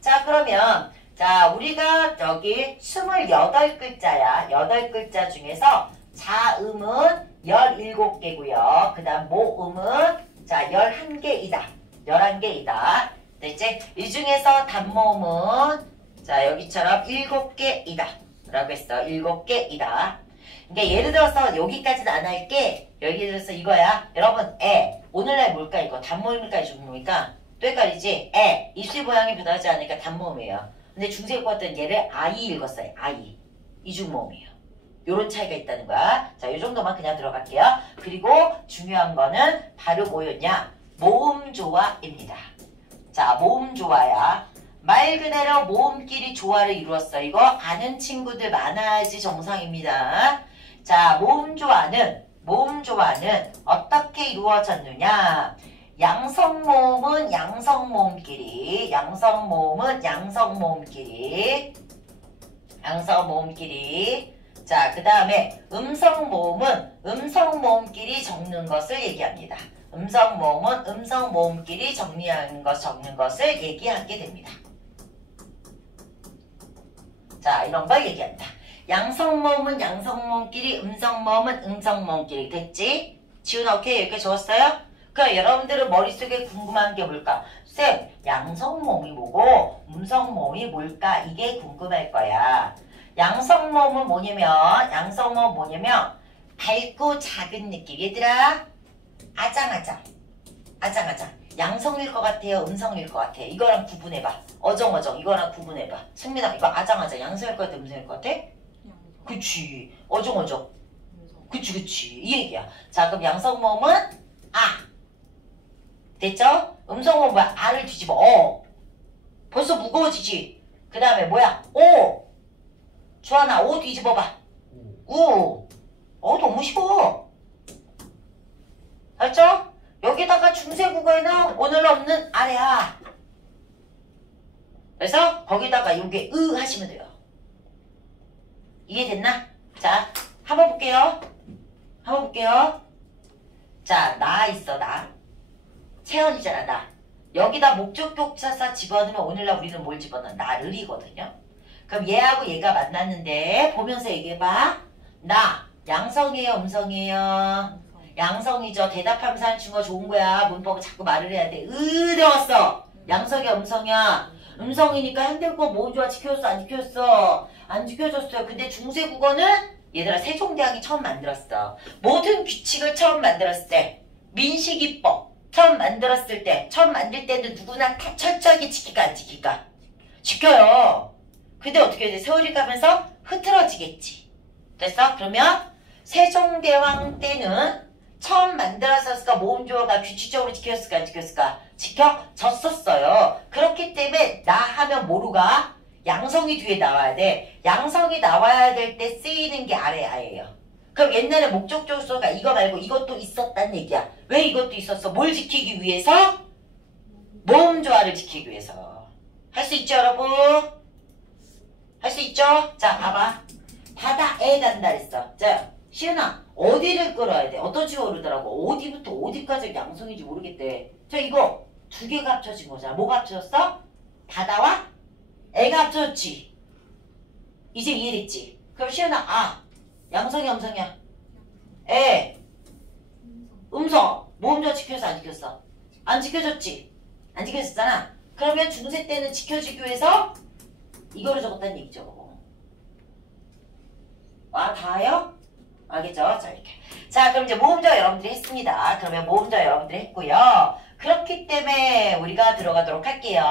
자, 그러면 자, 우리가 여기 28글자야. 8글자 중에서 자음은 17개고요. 그 다음 모음은 자, 11개이다. 11개이다. 됐지? 이 중에서 단모음은 자, 여기처럼 7개이다. 라고 했어. 7개이다. 그러니까 예를 들어서 여기까지는 안 할게. 예를 들어서 이거야. 여러분 오늘날 뭘까 이거? 단모음일까 중모음일까? 또 헷갈리지? 입술 모양이 변하지 않으니까 단모음이에요. 근데 중세고 때는 얘를 아이 읽었어요. 아이. 이중모음이에요. 요런 차이가 있다는 거야. 자, 요 정도만 그냥 들어갈게요. 그리고 중요한 거는 바로 뭐였냐? 모음조화입니다. 자, 모음조화야. 말 그대로 모음끼리 조화를 이루었어. 이거 아는 친구들 많아야지 정상입니다. 자, 모음조화는 어떻게 이루어졌느냐? 양성모음은 양성모음끼리, 자, 그 다음에 음성모음은 음성모음끼리 적는 것을 얘기합니다. 음성모음은 음성모음끼리 적는 것을 얘기하게 됩니다. 자, 이런 걸 얘기한다. 양성모음은 양성모음끼리, 음성모음은 음성모음끼리. 됐지? 지훈아, 오케이? 이렇게 적었어요? 그럼 여러분들은 머릿속에 궁금한 게 뭘까? 쌤, 양성모음이 뭐고 음성모음이 뭘까? 이게 궁금할 거야. 양성모음은 뭐냐면 밝고 작은 느낌. 얘들아 아장아장 양성일 것 같아요, 음성일 것 같아? 이거랑 구분해봐. 어정어정 이거랑 구분해봐. 승민아 이거 아장아장 양성일 것 같아, 음성일 것 같아? 양성. 그치. 어정어정. 음성. 그치 이 얘기야. 자 그럼 양성모음은 아 됐죠? 음성모음 뭐야? 아를 뒤집어 벌써 무거워지지. 그 다음에 뭐야? 오 주하나 오 뒤집어봐. 우 너무 쉬워. 알죠? 여기다가 중세국어에는 오늘 없는 아래야. 그래서 거기다가 요게 하시면 돼요. 이해됐나? 자 한번 볼게요. 자 나 있어. 나 채연이잖아. 나 여기다 목적격자사 집어넣으면 오늘날 우리는 뭘 집어넣어? 나를이거든요. 그럼 얘하고 얘가 만났는데 보면서 얘기해봐. 나 양성이에요, 음성이에요? 음성. 양성이죠. 대답하면서 하는 친구가 좋은 거야. 문법은 자꾸 말을 해야 돼. 들어왔어. 양성이야, 음성이야? 음성이니까 현대국어 모음 조화 지켜줬어, 안 지켜줬어? 안 지켜줬어요. 근데 중세국어는 얘들아 세종대왕이 처음 만들었어. 모든 규칙을 처음 만들었을 때 민식이법 처음 만들 때는 누구나 다 철저하게 지킬까 안 지킬까? 지켜요. 근데 어떻게 해야 돼? 세월이 가면서 흐트러지겠지. 됐어? 그러면 세종대왕 때는 처음 만들었으니까 모음조어가 규칙적으로 지켰을까 안 지켰을까? 지켜졌었어요. 그렇기 때문에 나 하면 뭐루가? 양성이 뒤에 나와야 돼. 양성이 나와야 될 때 쓰이는 게 아래야예요. 그럼 옛날에 목적조소가 이거 말고 이것도 있었단 얘기야. 왜 이것도 있었어? 뭘 지키기 위해서? 모음조화를 지키기 위해서. 할 수 있죠 여러분? 할 수 있죠? 자 봐봐. 바다에 간다 그랬어. 자 시은아 어디를 끌어야 돼? 어떤 식으로 그러더라고. 어디부터 어디까지 양성인지 모르겠대. 자 이거 두 개가 합쳐진 거잖아. 뭐가 합쳐졌어? 바다와 애가 합쳐졌지. 이제 이해됐지? 그럼 시은아 양성이야 음성이야? 애 음성 모음조화 지켜서 안 지켰어? 안 지켜졌지? 안 지켜졌잖아. 그러면 중세 때는 지켜지기 위해서 이거를 적었다는 얘기죠. 다요? 알겠죠? 자 이렇게. 자 그럼 이제 모음조화 여러분들이 했습니다. 그러면 모음조화 여러분들이 했고요. 그렇기 때문에 우리가 들어가도록 할게요.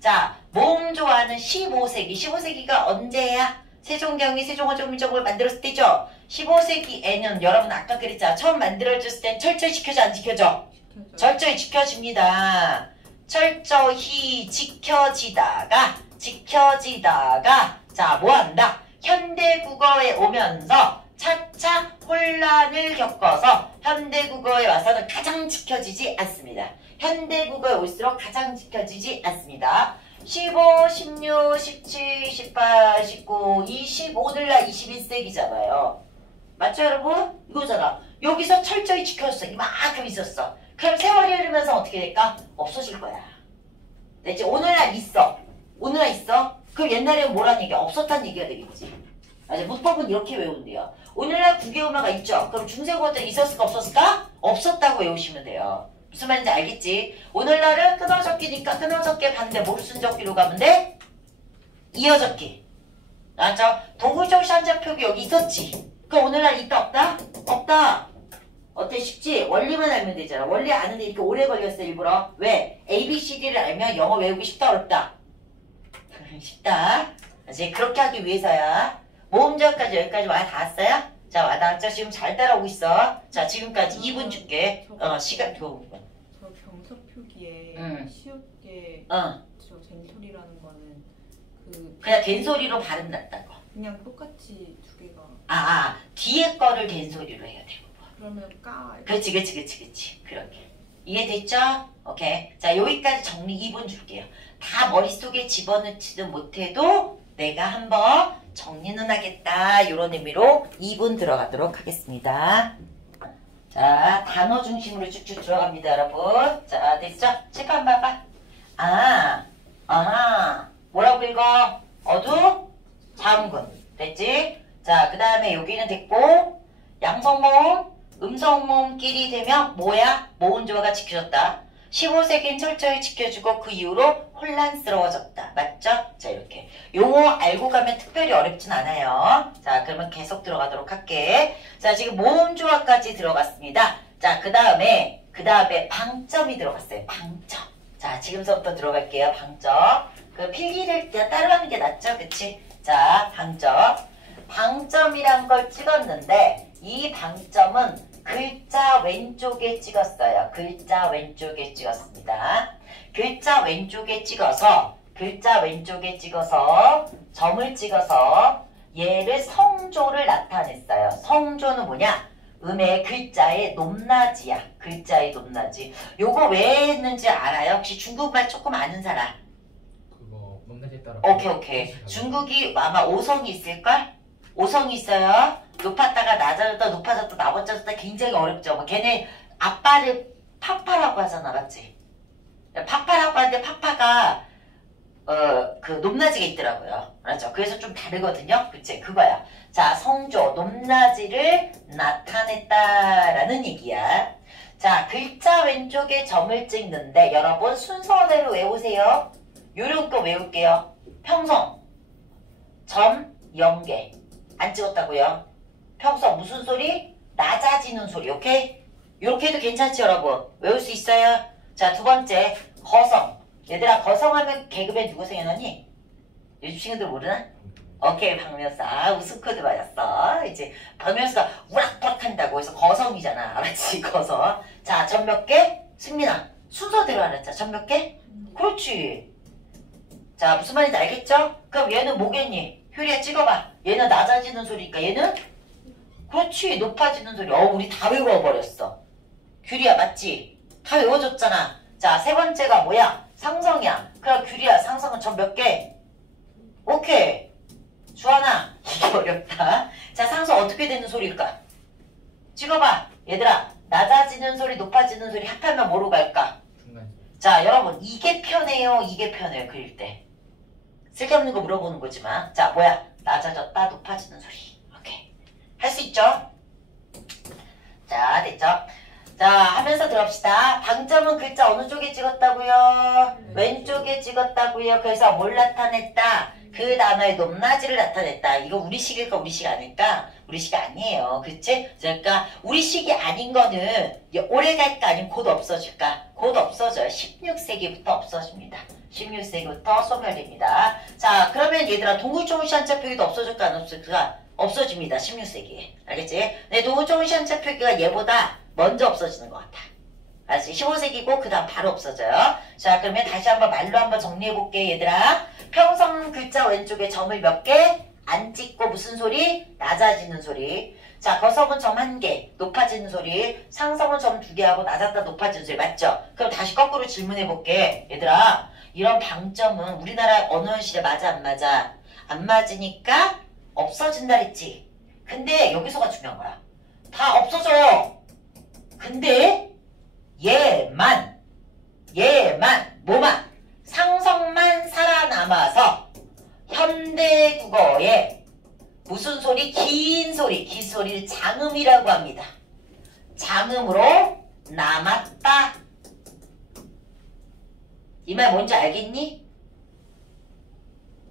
자 모음조화는 15세기가 언제야? 세종대왕이 세종어종민족을 만들었을 때죠. 15세기에는 여러분 아까 그랬잖아. 처음 만들어졌을 땐 철저히 지켜져 안 지켜져? 철저히 지켜집니다. 철저히 지켜지다가 자 뭐한다? 현대국어에 오면서 차차 혼란을 겪어서 현대국어에 와서는 가장 지켜지지 않습니다. 현대국어에 올수록 가장 지켜지지 않습니다. 15, 16, 17, 18, 19, 20, 오늘날 21세기잖아요. 맞죠 여러분? 이거잖아. 여기서 철저히 지켜졌어. 이만큼 있었어. 그럼 세월이 흐르면서 어떻게 될까? 없어질 거야. 됐지? 오늘날 있어. 그럼 옛날에는 뭐란 얘기야? 없었단 얘기가 되겠지. 맞아. 문법은 이렇게 외운대요. 오늘날 국외음화가 있죠? 그럼 중세국어 때 있었을까 없었을까? 없었다고 외우시면 돼요. 무슨 말인지 알겠지? 오늘날은 끊어적기니까 끊어적기 봤는데 뭘 순적기로 가면 돼? 이어적기. 맞죠? 동물적 한자표기 여기 있었지? 그럼 오늘날 있다 없다? 없다. 어때? 쉽지? 원리만 알면 되잖아. 원리 아는데 이렇게 오래 걸렸어 일부러. 왜? ABCD를 알면 영어 외우기 쉽다 어렵다? 쉽다. 이제 그렇게 하기 위해서야. 모음조화까지 여기까지 와 닿았어요? 자 와닿았죠? 지금 잘 따라오고 있어. 자 지금까지 2분 줄게. 시간 줘. 저 병석 표기에 쉬웠게 저 젠소리라는 거는 그냥 된소리로 발음 났다고. 그냥 똑같이 두 개가 뒤에 거를 된소리로 해야 되고. 그러면 그렇지. 그렇게. 이해됐죠? 오케이. 자 여기까지 정리 2분 줄게요. 다 머릿속에 집어넣지도 못해도 내가 한번 정리는 하겠다. 이런 의미로 2분 들어가도록 하겠습니다. 자 단어 중심으로 쭉쭉 들어갑니다 여러분. 자 됐죠? 책 한번 봐봐. 뭐라고 읽어? 어두? 장군. 됐지? 자 그 다음에 여기는 됐고 양성모음 음성모음끼리 되면 뭐야? 모음조화가 지켜졌다. 15세기는 철저히 지켜주고 그 이후로 혼란스러워졌다. 맞죠? 자 이렇게 용어 알고 가면 특별히 어렵진 않아요. 자, 그러면 계속 들어가도록 할게. 자, 지금 모음조화까지 들어갔습니다. 자, 그 다음에 방점이 들어갔어요. 방점. 자, 지금서부터 들어갈게요. 방점. 그 필기를 그냥 따라가는 게 낫죠? 그치? 자, 방점. 방점이란 걸 찍었는데 이 방점은 글자 왼쪽에 찍었어요. 글자 왼쪽에 찍었습니다. 글자 왼쪽에 찍어서 점을 찍어서 얘를 성조를 나타냈어요. 성조는 뭐냐? 음의 글자의 높낮이야. 글자의 높낮이. 요거 왜 했는지 알아요? 혹시 중국말 조금 아는 사람? 그거 높낮이에 따라. 오케이. 중국이 아마 5성이 있을걸? 5성이 있어요. 높았다가 낮아졌다 높아졌다 낮아졌다 굉장히 어렵죠. 뭐 걔네 아빠를 파파라고 하잖아. 맞지? 파파라고 하는데 파파가 그 높낮이가 있더라고요. 맞죠? 그래서 좀 다르거든요. 그치? 그거야. 자, 성조, 높낮이를 나타냈다라는 얘기야. 자, 글자 왼쪽에 점을 찍는데 여러분 순서대로 외우세요. 요런 거 외울게요. 평성, 점, 연계. 안 찍었다고요? 평성 무슨 소리? 낮아지는 소리. 오케이? 요렇게 해도 괜찮지 여러분? 외울 수 있어요? 자, 두 번째 거성. 얘들아 거성하면 개그맨 누구 생각나니? 요즘 친구들 모르나? 오케이 박명수. 아, 웃음 코드 맞았어. 이제 박명수가 우락부락 한다고 해서 거성이잖아. 알았지? 거성. 자, 점 몇 개? 승민아 순서대로 알았자. 점 몇 개? 그렇지. 자, 무슨 말인지 알겠죠? 그럼 얘는 뭐겠니? 효리야 찍어봐. 얘는 낮아지는 소리니까 얘는? 그렇지. 높아지는 소리. 우리 다 외워버렸어. 규리야 맞지? 다 외워줬잖아. 자, 세 번째가 뭐야? 상성이야. 그럼 규리야 상성은 점 몇 개? 오케이. 주하나 이게 어렵다. 자, 상성 어떻게 되는 소리일까? 찍어봐. 얘들아 낮아지는 소리 높아지는 소리 합하면 뭐로 갈까? 중간. 자, 여러분 이게 편해요 이게 편해요 그릴 때? 쓸데없는 거 물어보는 거지만. 자, 뭐야? 낮아졌다 높아지는 소리. 오케이. 할 수 있죠? 자, 됐죠? 자, 하면서 들어봅시다. 방점은 글자 어느 쪽에 찍었다고요? 왼쪽에 찍었다고요. 그래서 뭘 나타냈다? 그 단어의 높낮이를 나타냈다. 이거 우리식일까 우리식 아닐까? 우리식 아니에요. 그치? 그러니까 우리식이 아닌 거는 오래 갈까 아니면 곧 없어질까? 곧 없어져요. 16세기부터 없어집니다. 16세기부터 소멸됩니다. 자, 그러면 얘들아 동글종시 한자 표기도 없어질까 안 없어질까? 없어집니다. 16세기에. 알겠지? 네, 동글종시 한자 표기가 얘보다 먼저 없어지는 것 같아. 알았지? 15세기고 그 다음 바로 없어져요. 자, 그러면 다시 한번 말로 한번 정리해볼게 얘들아. 평성 글자 왼쪽에 점을 몇 개? 안 찍고 무슨 소리? 낮아지는 소리. 자, 거성은 점 1개, 높아지는 소리. 상성은 점 2개 하고 낮았다 높아지는 소리. 맞죠? 그럼 다시 거꾸로 질문해볼게. 얘들아, 이런 방점은 우리나라 언어연실에 맞아 안 맞아? 안 맞으니까 없어진다 그랬지. 근데 여기서가 중요한 거야. 다 없어져. 근데 얘만 뭐만 상성만 살아남아서 현대국어에 무슨 소리? 긴 소리를 장음이라고 합니다. 장음으로 남았다. 이 말 뭔지 알겠니?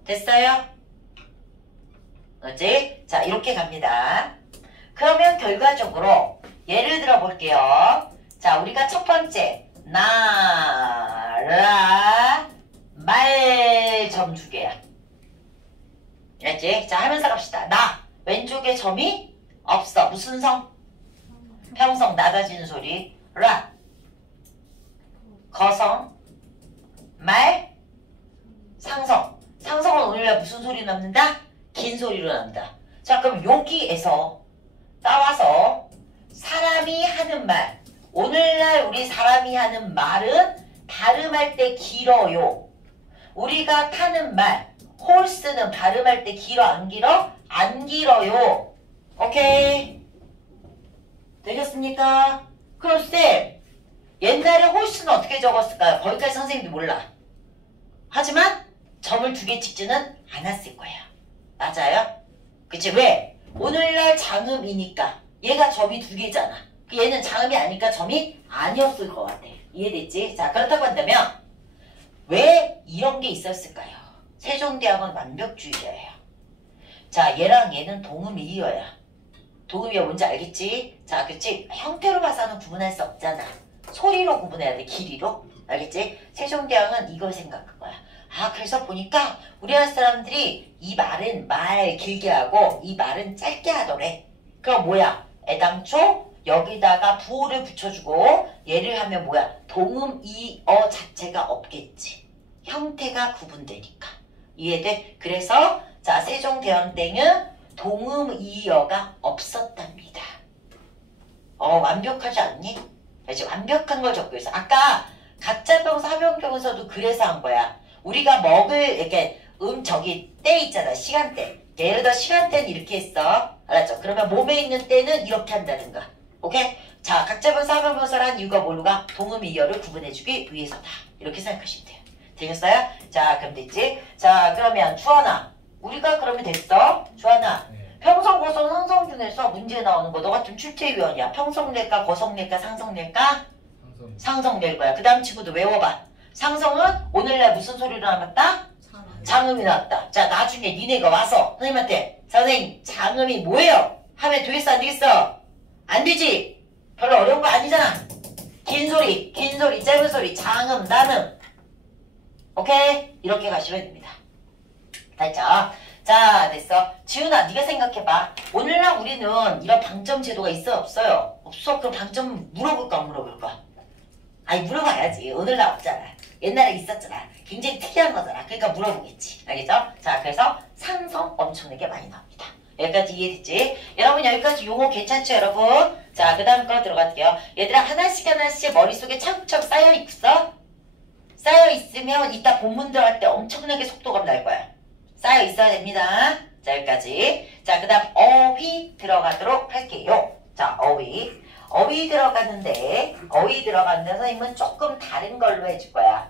됐어요? 그렇지? 자, 이렇게 갑니다. 그러면 결과적으로 예를 들어 볼게요. 자, 우리가 첫 번째 나라 말 점 2개야. 알지? 자, 하면서 갑시다. 나 왼쪽에 점이 없어. 무슨 성? 평성 낮아지는 소리. 라 거성 말 상성. 상성은 오늘날 무슨 소리 남는다? 긴 소리로 남는다. 자, 그럼 여기에서 따와서 사람이 하는 말. 오늘날 우리 사람이 하는 말은 발음할 때 길어요. 우리가 타는 말, 홀스는 발음할 때 길어 안 길어? 안 길어요. 오케이? 되겠습니까? 그럼 쌤, 옛날에 홀스는 어떻게 적었을까요? 거기까지 선생님도 몰라. 하지만 점을 2개 찍지는 않았을 거예요. 맞아요? 그치? 왜? 오늘날 장음이니까 얘가 점이 2개잖아. 얘는 장음이 아니까 점이 아니었을 것 같아. 이해됐지? 자, 그렇다고 한다면 왜 이런 게 있었을까요? 세종대왕은 완벽주의자예요. 자, 얘랑 얘는 동음이어야. 동음이어 뭔지 알겠지? 자, 그렇지? 형태로 봐서는 구분할 수 없잖아. 소리로 구분해야 돼. 길이로. 알겠지? 세종대왕은 이걸 생각한 거야. 아, 그래서 보니까 우리나라 사람들이 이 말은 말 길게 하고 이 말은 짧게 하더래. 그럼 뭐야? 애당초 여기다가 부호를 붙여주고 얘를 하면 뭐야? 동음이어 자체가 없겠지. 형태가 구분되니까. 이해돼? 그래서 자, 세종대왕 때는 동음이어가 없었답니다. 완벽하지 않니? 그렇지? 완벽한 걸 적고 있어. 아까 가짜병사 합병병서도 그래서 한 거야. 우리가 먹을 이렇게 저기 때 있잖아. 시간대. 예를 들어 시간대는 이렇게 했어. 알았죠? 그러면 몸에 있는 때는 이렇게 한다든가. 오케이? 자, 가짜병사 합병병서를 한 이유가 뭘까? 동음이어를 구분해주기 위해서다. 이렇게 생각하시면 돼요. 되겠어요? 자, 그럼 됐지? 자, 그러면 주하나. 우리가 그러면 됐어? 주하나. 네. 평성, 고성, 상성 중에서 문제 나오는 거. 너 같은 출제위원이야. 평성 낼까? 고성 낼까? 상성 낼까? 상성. 상성 낼 거야. 그 다음 친구도 외워봐. 상성은 오늘날 무슨 소리로 남았다? 장음이 나왔다. 자, 나중에 니네가 와서 선생님한테 선생님 장음이 뭐예요? 하면 되겠어 안 되겠어? 안 되지? 별로 어려운 거 아니잖아. 긴 소리, 짧은 소리, 장음, 단음. 오케이? 이렇게 가시면 됩니다. 됐죠? 자, 됐어. 지훈아, 네가 생각해봐. 오늘날 우리는 이런 방점 제도가 있어 없어요? 없어. 그럼 방점 물어볼까 안 물어볼까? 아니, 물어봐야지. 오늘날 없잖아. 옛날에 있었잖아. 굉장히 특이한 거잖아. 그러니까 물어보겠지. 알겠죠? 자, 그래서 상성 엄청나게 많이 나옵니다. 여기까지 이해됐지? 여러분 여기까지 용어 괜찮죠, 여러분? 자, 그 다음 거 들어갈게요. 얘들아, 하나씩 머릿속에 차곡차곡 쌓여있어? 쌓여있으면 이따 본문 들어갈 때 엄청나게 속도감 날 거야. 쌓여있어야 됩니다. 자, 여기까지. 자, 그 다음 어휘 들어가도록 할게요. 자, 어휘 들어갔는데 선생님은 조금 다른 걸로 해줄 거야.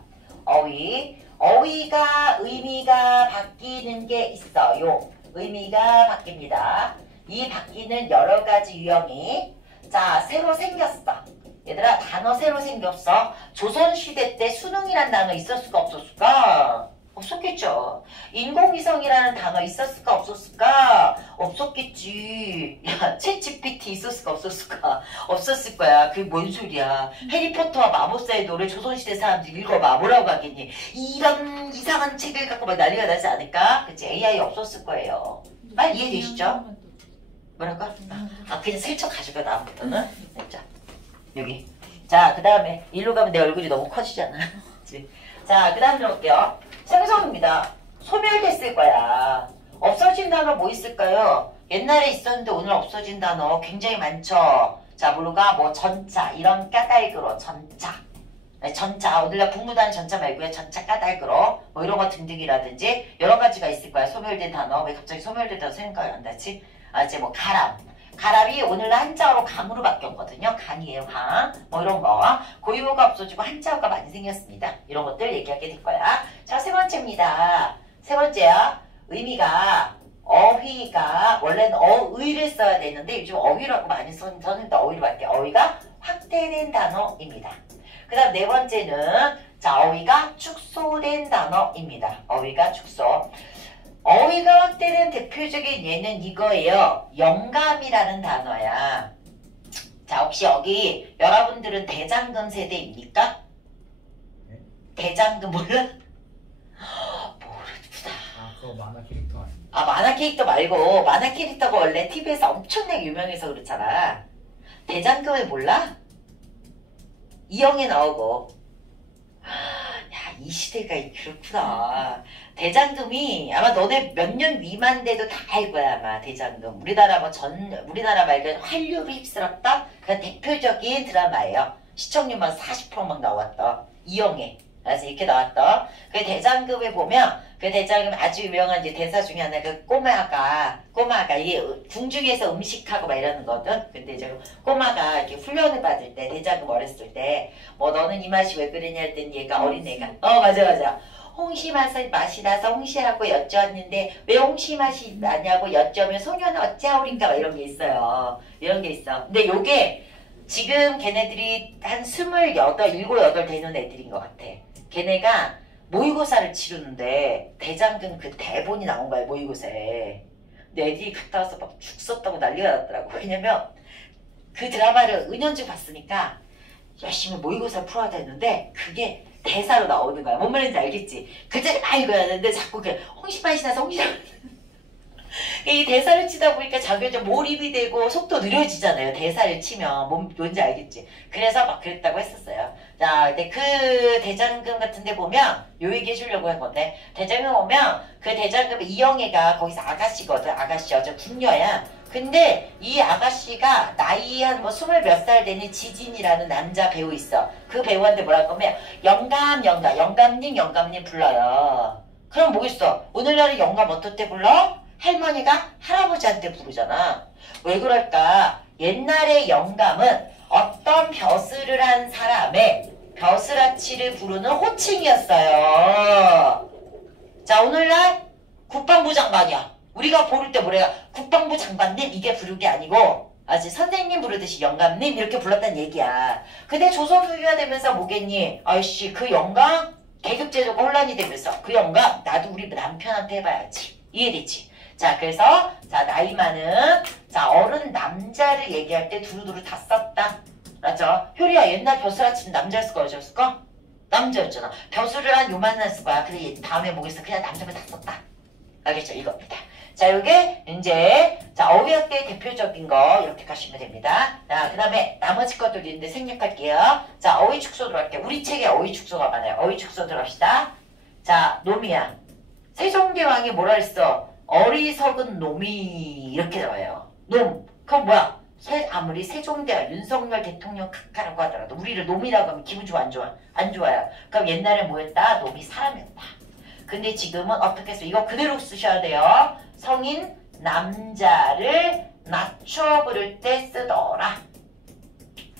어휘가 의미가 바뀌는 게 있어요. 의미가 바뀝니다. 이 바뀌는 여러 가지 유형이 자, 새로 생겼어. 얘들아, 단어 새로 생겼어. 조선시대 때 수능이란 단어 있었을까 없었을까? 없었겠죠. 인공위성이라는 단어 있었을까 없었을까? 없었겠지. 야, 챗GPT 있었을까 없었을까? 없었을 거야. 그게 뭔 소리야. 해리포터와 마법사의 노래 조선시대 사람들이 읽어봐. 뭐라고 하겠니? 이런 이상한 책을 갖고 막 난리가 나지 않을까? 그치? AI 없었을 거예요. 빨리 이해되시죠? 뭐랄까? 그냥 슬쩍 가져가 다음부터는. 자, 여기. 자, 그 다음에 일로 가면 내 얼굴이 너무 커지잖아. 자, 그 다음 들어볼게요. 생성입니다. 소멸됐을 거야. 없어진 단어 뭐 있을까요? 옛날에 있었는데 오늘 없어진 단어 굉장히 많죠. 자, 뭐가 뭐 전자 이런 까닭으로 전자 오늘날 북무단 전자 말고요. 전자 까닭으로 뭐 이런 거 등등이라든지 여러 가지가 있을 거야. 소멸된 단어. 왜 갑자기 소멸된 단어 생각이 안 나지? 이제 뭐 가람이 오늘날 한자어로 강으로 바뀌었거든요. 강이에요, 강. 뭐 이런 거. 고유어가 없어지고 한자어가 많이 생겼습니다. 이런 것들 얘기하게 될 거야. 자, 세 번째입니다. 세 번째야. 어휘가, 원래는 어의를 써야 되는데 요즘 어휘라고 많이 썼는데 어휘로 바뀌어. 어휘가 확대된 단어입니다. 그 다음 네 번째는, 자, 어휘가 축소된 단어입니다. 어휘가 축소. 어휘가 확대된 대표적인 예는 이거예요. 영감이라는 단어야. 자, 혹시 여기 여러분들은 대장금 세대입니까? 네? 대장금 몰라? 모르구나. 그거 만화 캐릭터 아니야? 만화 캐릭터 말고 만화 캐릭터가 원래 TV에서 엄청나게 유명해서 그렇잖아. 대장금을 몰라? 이영애 나오고. 이 시대가 그렇구나. 대장금이 아마 너네 몇 년 미만 돼도 다 알 거야 아마. 대장금 우리나라 우리나라 말고 한류를 휩쓸었던 그 대표적인 드라마예요. 시청률만 40%막 나왔던 이영애. 그래서 이렇게 나왔던 그 대장금에 보면 그 대장금 아주 유명한 이제 대사 중에 하나 그 꼬마가 이게 궁중에서 음식하고 막 이러는 거든. 근데 이제 꼬마가 이렇게 훈련을 받을 때 대장금 어렸을 때 뭐 너는 이 맛이 왜 그러냐 했더니 얘가 어린애가 맞아. 홍시 맛이 나서 홍시라고 여쭈었는데 왜 홍시 맛이 나냐고 여쭈면 소녀는 어찌하오린가 막 이런 게 있어요. 이런 게 있어. 근데 요게 지금 걔네들이 한 28 되는 애들인 것 같아. 걔네가 모의고사를 치르는데 대장금 그 대본이 나온 거야 모의고사에. 근데 애들이 갔다 와서 막 죽 썼다고 난리가 났더라고. 왜냐면 그 드라마를 은연중 봤으니까 열심히 모의고사 풀어야 되는데 그게 대사로 나오는 거야. 뭔 말인지 알겠지? 글자를 막 읽어야 되는데 자꾸 그 홍시만 신나서 홍시만 이 대사를 치다 보니까 자기가 좀 몰입이 되고 속도 느려지잖아요. 대사를 치면 뭔지 알겠지? 그래서 막 그랬다고 했었어요. 자, 근데 그 대장금 같은 데 보면 요 얘기 해주려고 한 건데 대장금 보면 그 대장금 이영애가 거기서 아가씨거든. 아가씨 여자 궁녀야. 근데 이 아가씨가 나이 한 뭐 20몇 살 되는 지진이라는 남자 배우 있어. 그 배우한테 뭐랄 거면 영감님 불러요. 그럼 뭐겠어? 오늘날은 영감 어떨 불러? 할머니가 할아버지한테 부르잖아. 왜 그럴까? 옛날의 영감은 어떤 벼슬을 한 사람의 벼슬아치를 부르는 호칭이었어요. 자, 오늘날 국방부 장관이야. 우리가 부를 때 뭐래요? 국방부 장관님 이게 부르는 게 아니고 아직 선생님 부르듯이 영감님 이렇게 불렀단 얘기야. 근데 조선 후기가 되면서 뭐겠니? 아이씨 그 영감 계급제도가 혼란이 되면서 그 영감 나도 우리 남편한테 해봐야지. 이해됐지? 자, 그래서 자 나이 많은 자 어른 남자를 얘기할 때 두루두루 다 썼다. 맞죠? 효리야 옛날 벼슬아치는 남자였을까 여자였을까? 남자였잖아. 벼슬을 한 요만한 수가 그래 다음에 뭐겠어? 그냥 남자면 다 썼다. 알겠죠? 이겁니다. 자, 요게 이제 자 어휘학계의 대표적인 거 이렇게 가시면 됩니다. 자, 그 다음에 나머지 것들이 있는데 생략할게요. 자, 어휘 축소 들어갈게요. 우리 책에 어휘 축소가 많아요. 어휘 축소 들어갑시다. 자, 놈이야. 세종대왕이 뭐라 했어? 어리석은 놈이 이렇게 나와요. 놈. 그럼 뭐야? 아무리 세종대왕 윤석열 대통령 각하라고 하더라도 우리를 놈이라고 하면 기분 좋아 안 좋아? 안 좋아요. 그럼 옛날에 뭐였다? 놈이 사람이었다. 근데 지금은 어떻게 써? 이거 그대로 쓰셔야 돼요. 성인 남자를 낮춰 부를 때 쓰더라.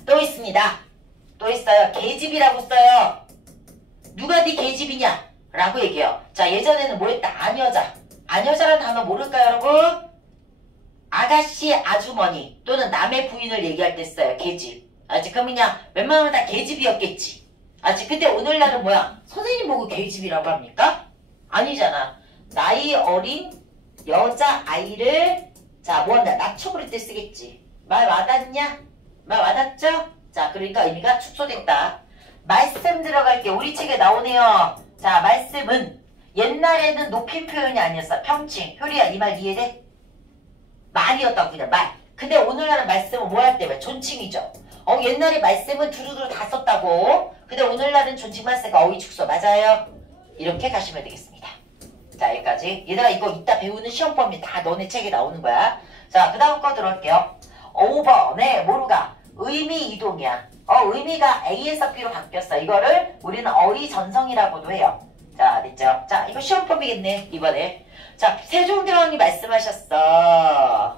또 있습니다. 또 있어요. 계집이라고 써요. 누가 네 계집이냐? 라고 얘기해요. 자, 예전에는 뭐였다? 아녀자. 아녀자라는 단어 모를까요, 여러분? 아가씨, 아주머니 또는 남의 부인을 얘기할 때 써요. 계집. 아직 그럼 그냥 웬만하면 다 계집이었겠지. 아직 근데 오늘날은 뭐야? 선생님 보고 계집이라고 합니까? 아니잖아. 나이 어린 여자아이를 자 뭐한다? 낮춰 부를 때 쓰겠지. 말 와닿냐? 말 와닿죠? 자, 그러니까 의미가 축소됐다. 말씀 들어갈게. 우리 책에 나오네요. 자, 말씀은 옛날에는 높임 표현이 아니었어. 평칭. 효리야, 이 말 이해돼? 말이었다고 그냥 말. 근데 오늘날은 말씀은 뭐 할 때? 존칭이죠. 옛날에 말씀은 두루두루 다 썼다고. 근데 오늘날은 존칭만 쓰니까 어휘 축소. 맞아요? 이렇게 가시면 되겠습니다. 자, 여기까지. 얘들아, 이거 이따 배우는 시험범위 다 너네 책에 나오는 거야. 자, 그 다음 거 들어갈게요. 5번에 뭐루가? 의미 이동이야. 의미가 A에서 B로 바뀌었어. 이거를 우리는 어휘 전성이라고도 해요. 자, 됐죠? 자, 이거 시험법이겠네, 이번에. 자, 세종대왕이 말씀하셨어.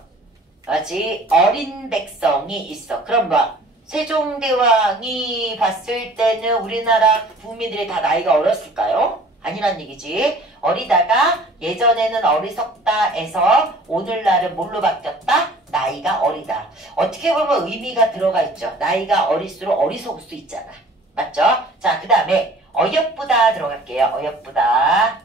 아직 어린 백성이 있어. 그럼 뭐? 세종대왕이 봤을 때는 우리나라 국민들이 다 나이가 어렸을까요? 아니란 얘기지. 어리다가 예전에는 어리석다에서 오늘날은 뭘로 바뀌었다? 나이가 어리다. 어떻게 보면 의미가 들어가 있죠. 나이가 어릴수록 어리석을 수 있잖아. 맞죠? 자, 그 다음에 어여쁘다 들어갈게요. 어여쁘다.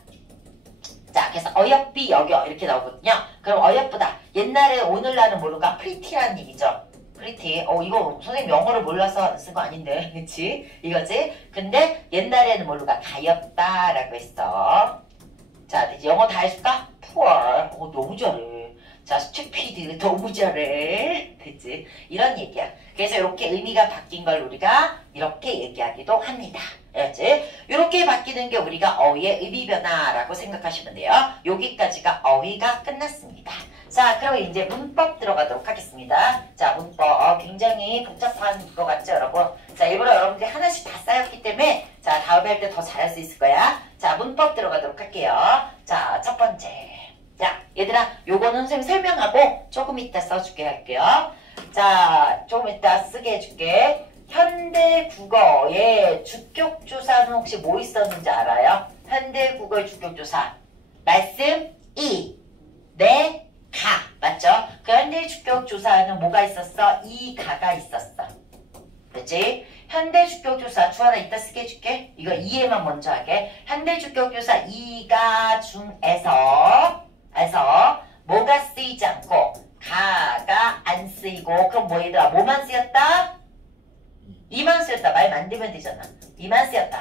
자, 그래서 어여삐 여겨 이렇게 나오거든요. 그럼 어여쁘다. 옛날에 오늘날은 모르가 프리티라는 얘기죠. 프리티. 이거 선생님 영어를 몰라서 쓴 거 아닌데. 그치? 이거지? 근데 옛날에는 모르가 가엾다라고 했어. 자, 이제 영어 다 해줄까? poor. 너무 잘해. 자, stupid. 너무 잘해. 됐지? 이런 얘기야. 그래서 이렇게 의미가 바뀐 걸 우리가 이렇게 얘기하기도 합니다. 알았지? 이렇게 바뀌는 게 우리가 어휘의 의미 변화라고 생각하시면 돼요. 여기까지가 어휘가 끝났습니다. 자, 그럼 이제 문법 들어가도록 하겠습니다. 자, 문법 굉장히 복잡한 것 같죠, 여러분? 자, 일부러 여러분들이 하나씩 다 쌓였기 때문에 자, 다음에 할 때 더 잘할 수 있을 거야. 자, 문법 들어가도록 할게요. 자, 첫 번째. 자, 얘들아, 요거는 선생님 설명하고 조금 이따 써줄게 할게요. 자, 조금 이따 쓰게 해줄게. 현대 국어의 주격조사는 혹시 뭐 있었는지 알아요? 현대 국어의 주격조사. 말씀, 이, 내, 가. 맞죠? 그 현대 주격조사는 뭐가 있었어? 이, 가가 있었어. 그치? 현대주격조사 주 하나 이따 쓰게 해줄게. 이거 이해만 먼저 하게. 현대주격조사 이가 중에서 뭐가 쓰이지 않고 가가 안 쓰이고 그럼 뭐 얘들아 뭐만 쓰였다? 이만 쓰였다. 말 만들면 되잖아. 이만 쓰였다.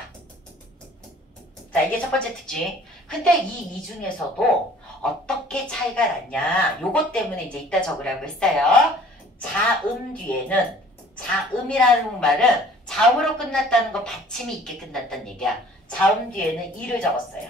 자 이게 첫 번째 특징. 근데 이 중에서도 어떻게 차이가 났냐 요것 때문에 이제 이따 적으라고 했어요. 자음 뒤에는 자음이라는 말은 자음으로 끝났다는 거 받침이 있게 끝났다는 얘기야. 자음 뒤에는 이를 적었어요.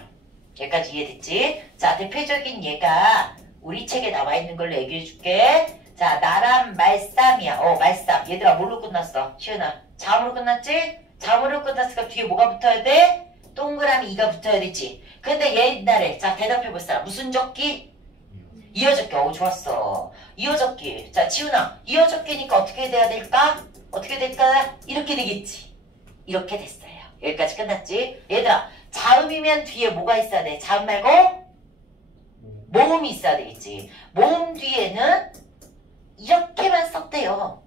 여기까지 이해됐지? 자 대표적인 예가 우리 책에 나와 있는 걸로 얘기해 줄게. 자 나란 말쌈이야. 말쌈. 얘들아 뭘로 끝났어? 시은아 자음으로 끝났지? 자음으로 끝났으니까 뒤에 뭐가 붙어야 돼? 동그라미 이가 붙어야 되지. 근데 옛날에 자 대답해 볼 사람 무슨 적기? 이어적기. 좋았어. 이어적기. 자 지훈아 이어적기니까 어떻게 돼야 될까? 어떻게 될까? 이렇게 되겠지. 이렇게 됐어요. 여기까지 끝났지? 얘들아 자음이면 뒤에 뭐가 있어야 돼? 자음 말고 모음이 있어야 되겠지. 모음 뒤에는 이렇게만 썼대요.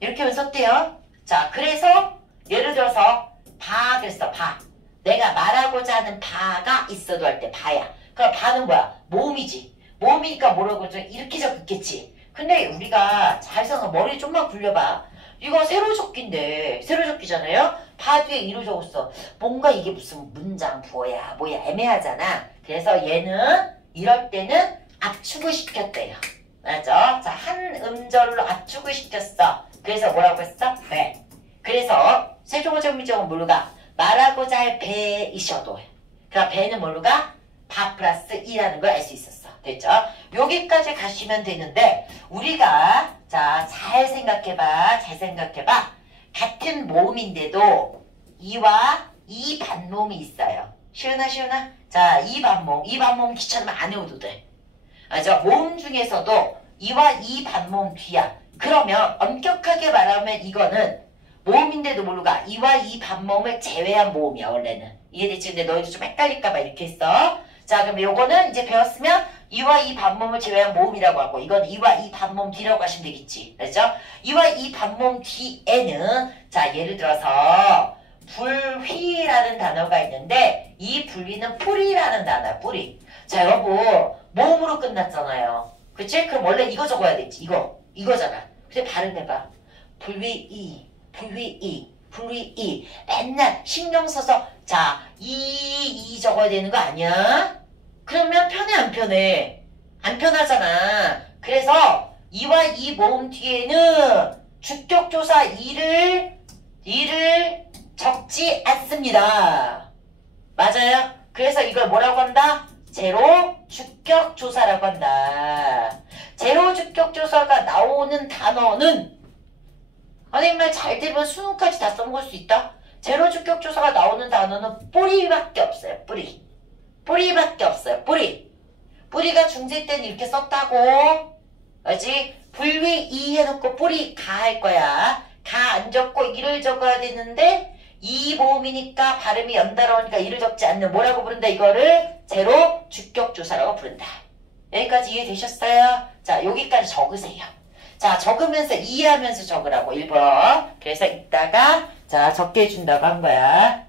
이렇게만 썼대요. 자 그래서 예를 들어서 바 그랬어. 바. 내가 말하고자 하는 바가 있어도 할 때 바야. 그럼 바는 뭐야? 모음이지. 모음이니까 뭐라고 좀 이렇게 적겠지. 근데 우리가 잘 써서 머리 좀만 굴려봐. 이거 세로적기인데 세로적기잖아요. 바 뒤에 이로 적었어. 뭔가 이게 무슨 문장 부어야 뭐야 애매하잖아. 그래서 얘는 이럴 때는 압축을 시켰대요. 맞아? 자 한 음절로 압축을 시켰어. 그래서 뭐라고 했어? 배. 그래서 세종어정미정은 뭘로 가? 말하고자 할 배이셔도 그럼 배는 뭘로 가? 바 플러스 이라는 걸 알 수 있었어. 됐죠? 여기까지 가시면 되는데 우리가 자 잘 생각해봐. 같은 모음인데도 이와 이 반모음이 있어요. 시은아 자 이 반모음 귀찮으면 안 외워도 돼. 맞아? 모음 중에서도 이와 이 반모음 뒤야. 그러면 엄격하게 말하면 이거는 모음인데도 모르고 이와 이 반모음을 제외한 모음이야 원래는. 이해되지? 근데 너희도 좀 헷갈릴까봐 이렇게 했어. 자 그럼 요거는 이제 배웠으면 이와 이 반모음을 제외한 모음이라고 하고 이건 이와 이 반모음 뒤라고 하시면 되겠지. 그렇죠? 이와 이 반모음 뒤에는 자 예를 들어서 불휘라는 단어가 있는데 이 불휘는 뿌리라는 단어야. 뿌리. 자 여러분 모음으로 끝났잖아요. 그치? 그럼 원래 이거 적어야 되지. 이거잖아. 근데 발음해봐. 불휘이 맨날 신경 써서 자 이 적어야 되는 거 아니야? 그러면 편해 안 편해? 안 편하잖아. 그래서 이와 이 모음 뒤에는 주격조사 이를 적지 않습니다. 맞아요? 그래서 이걸 뭐라고 한다? 제로 주격조사라고 한다. 제로 주격조사가 나오는 단어는 선생님 잘 들으면 수능까지 다 써먹을 수 있다. 제로 주격조사가 나오는 단어는 뿌리밖에 없어요. 뿌리밖에 없어요. 뿌리가 중세 때는 이렇게 썼다고. 알지? 불위 이 해놓고 뿌리 가 할 거야. 가 안 적고 이를 적어야 되는데 이 모음이니까 발음이 연달아오니까 이를 적지 않는 뭐라고 부른다? 이거를 제로 주격조사라고 부른다. 여기까지 이해되셨어요? 자 여기까지 적으세요. 자 적으면서 이해하면서 적으라고 1번. 그래서 이따가 자 적게 해준다고 한 거야.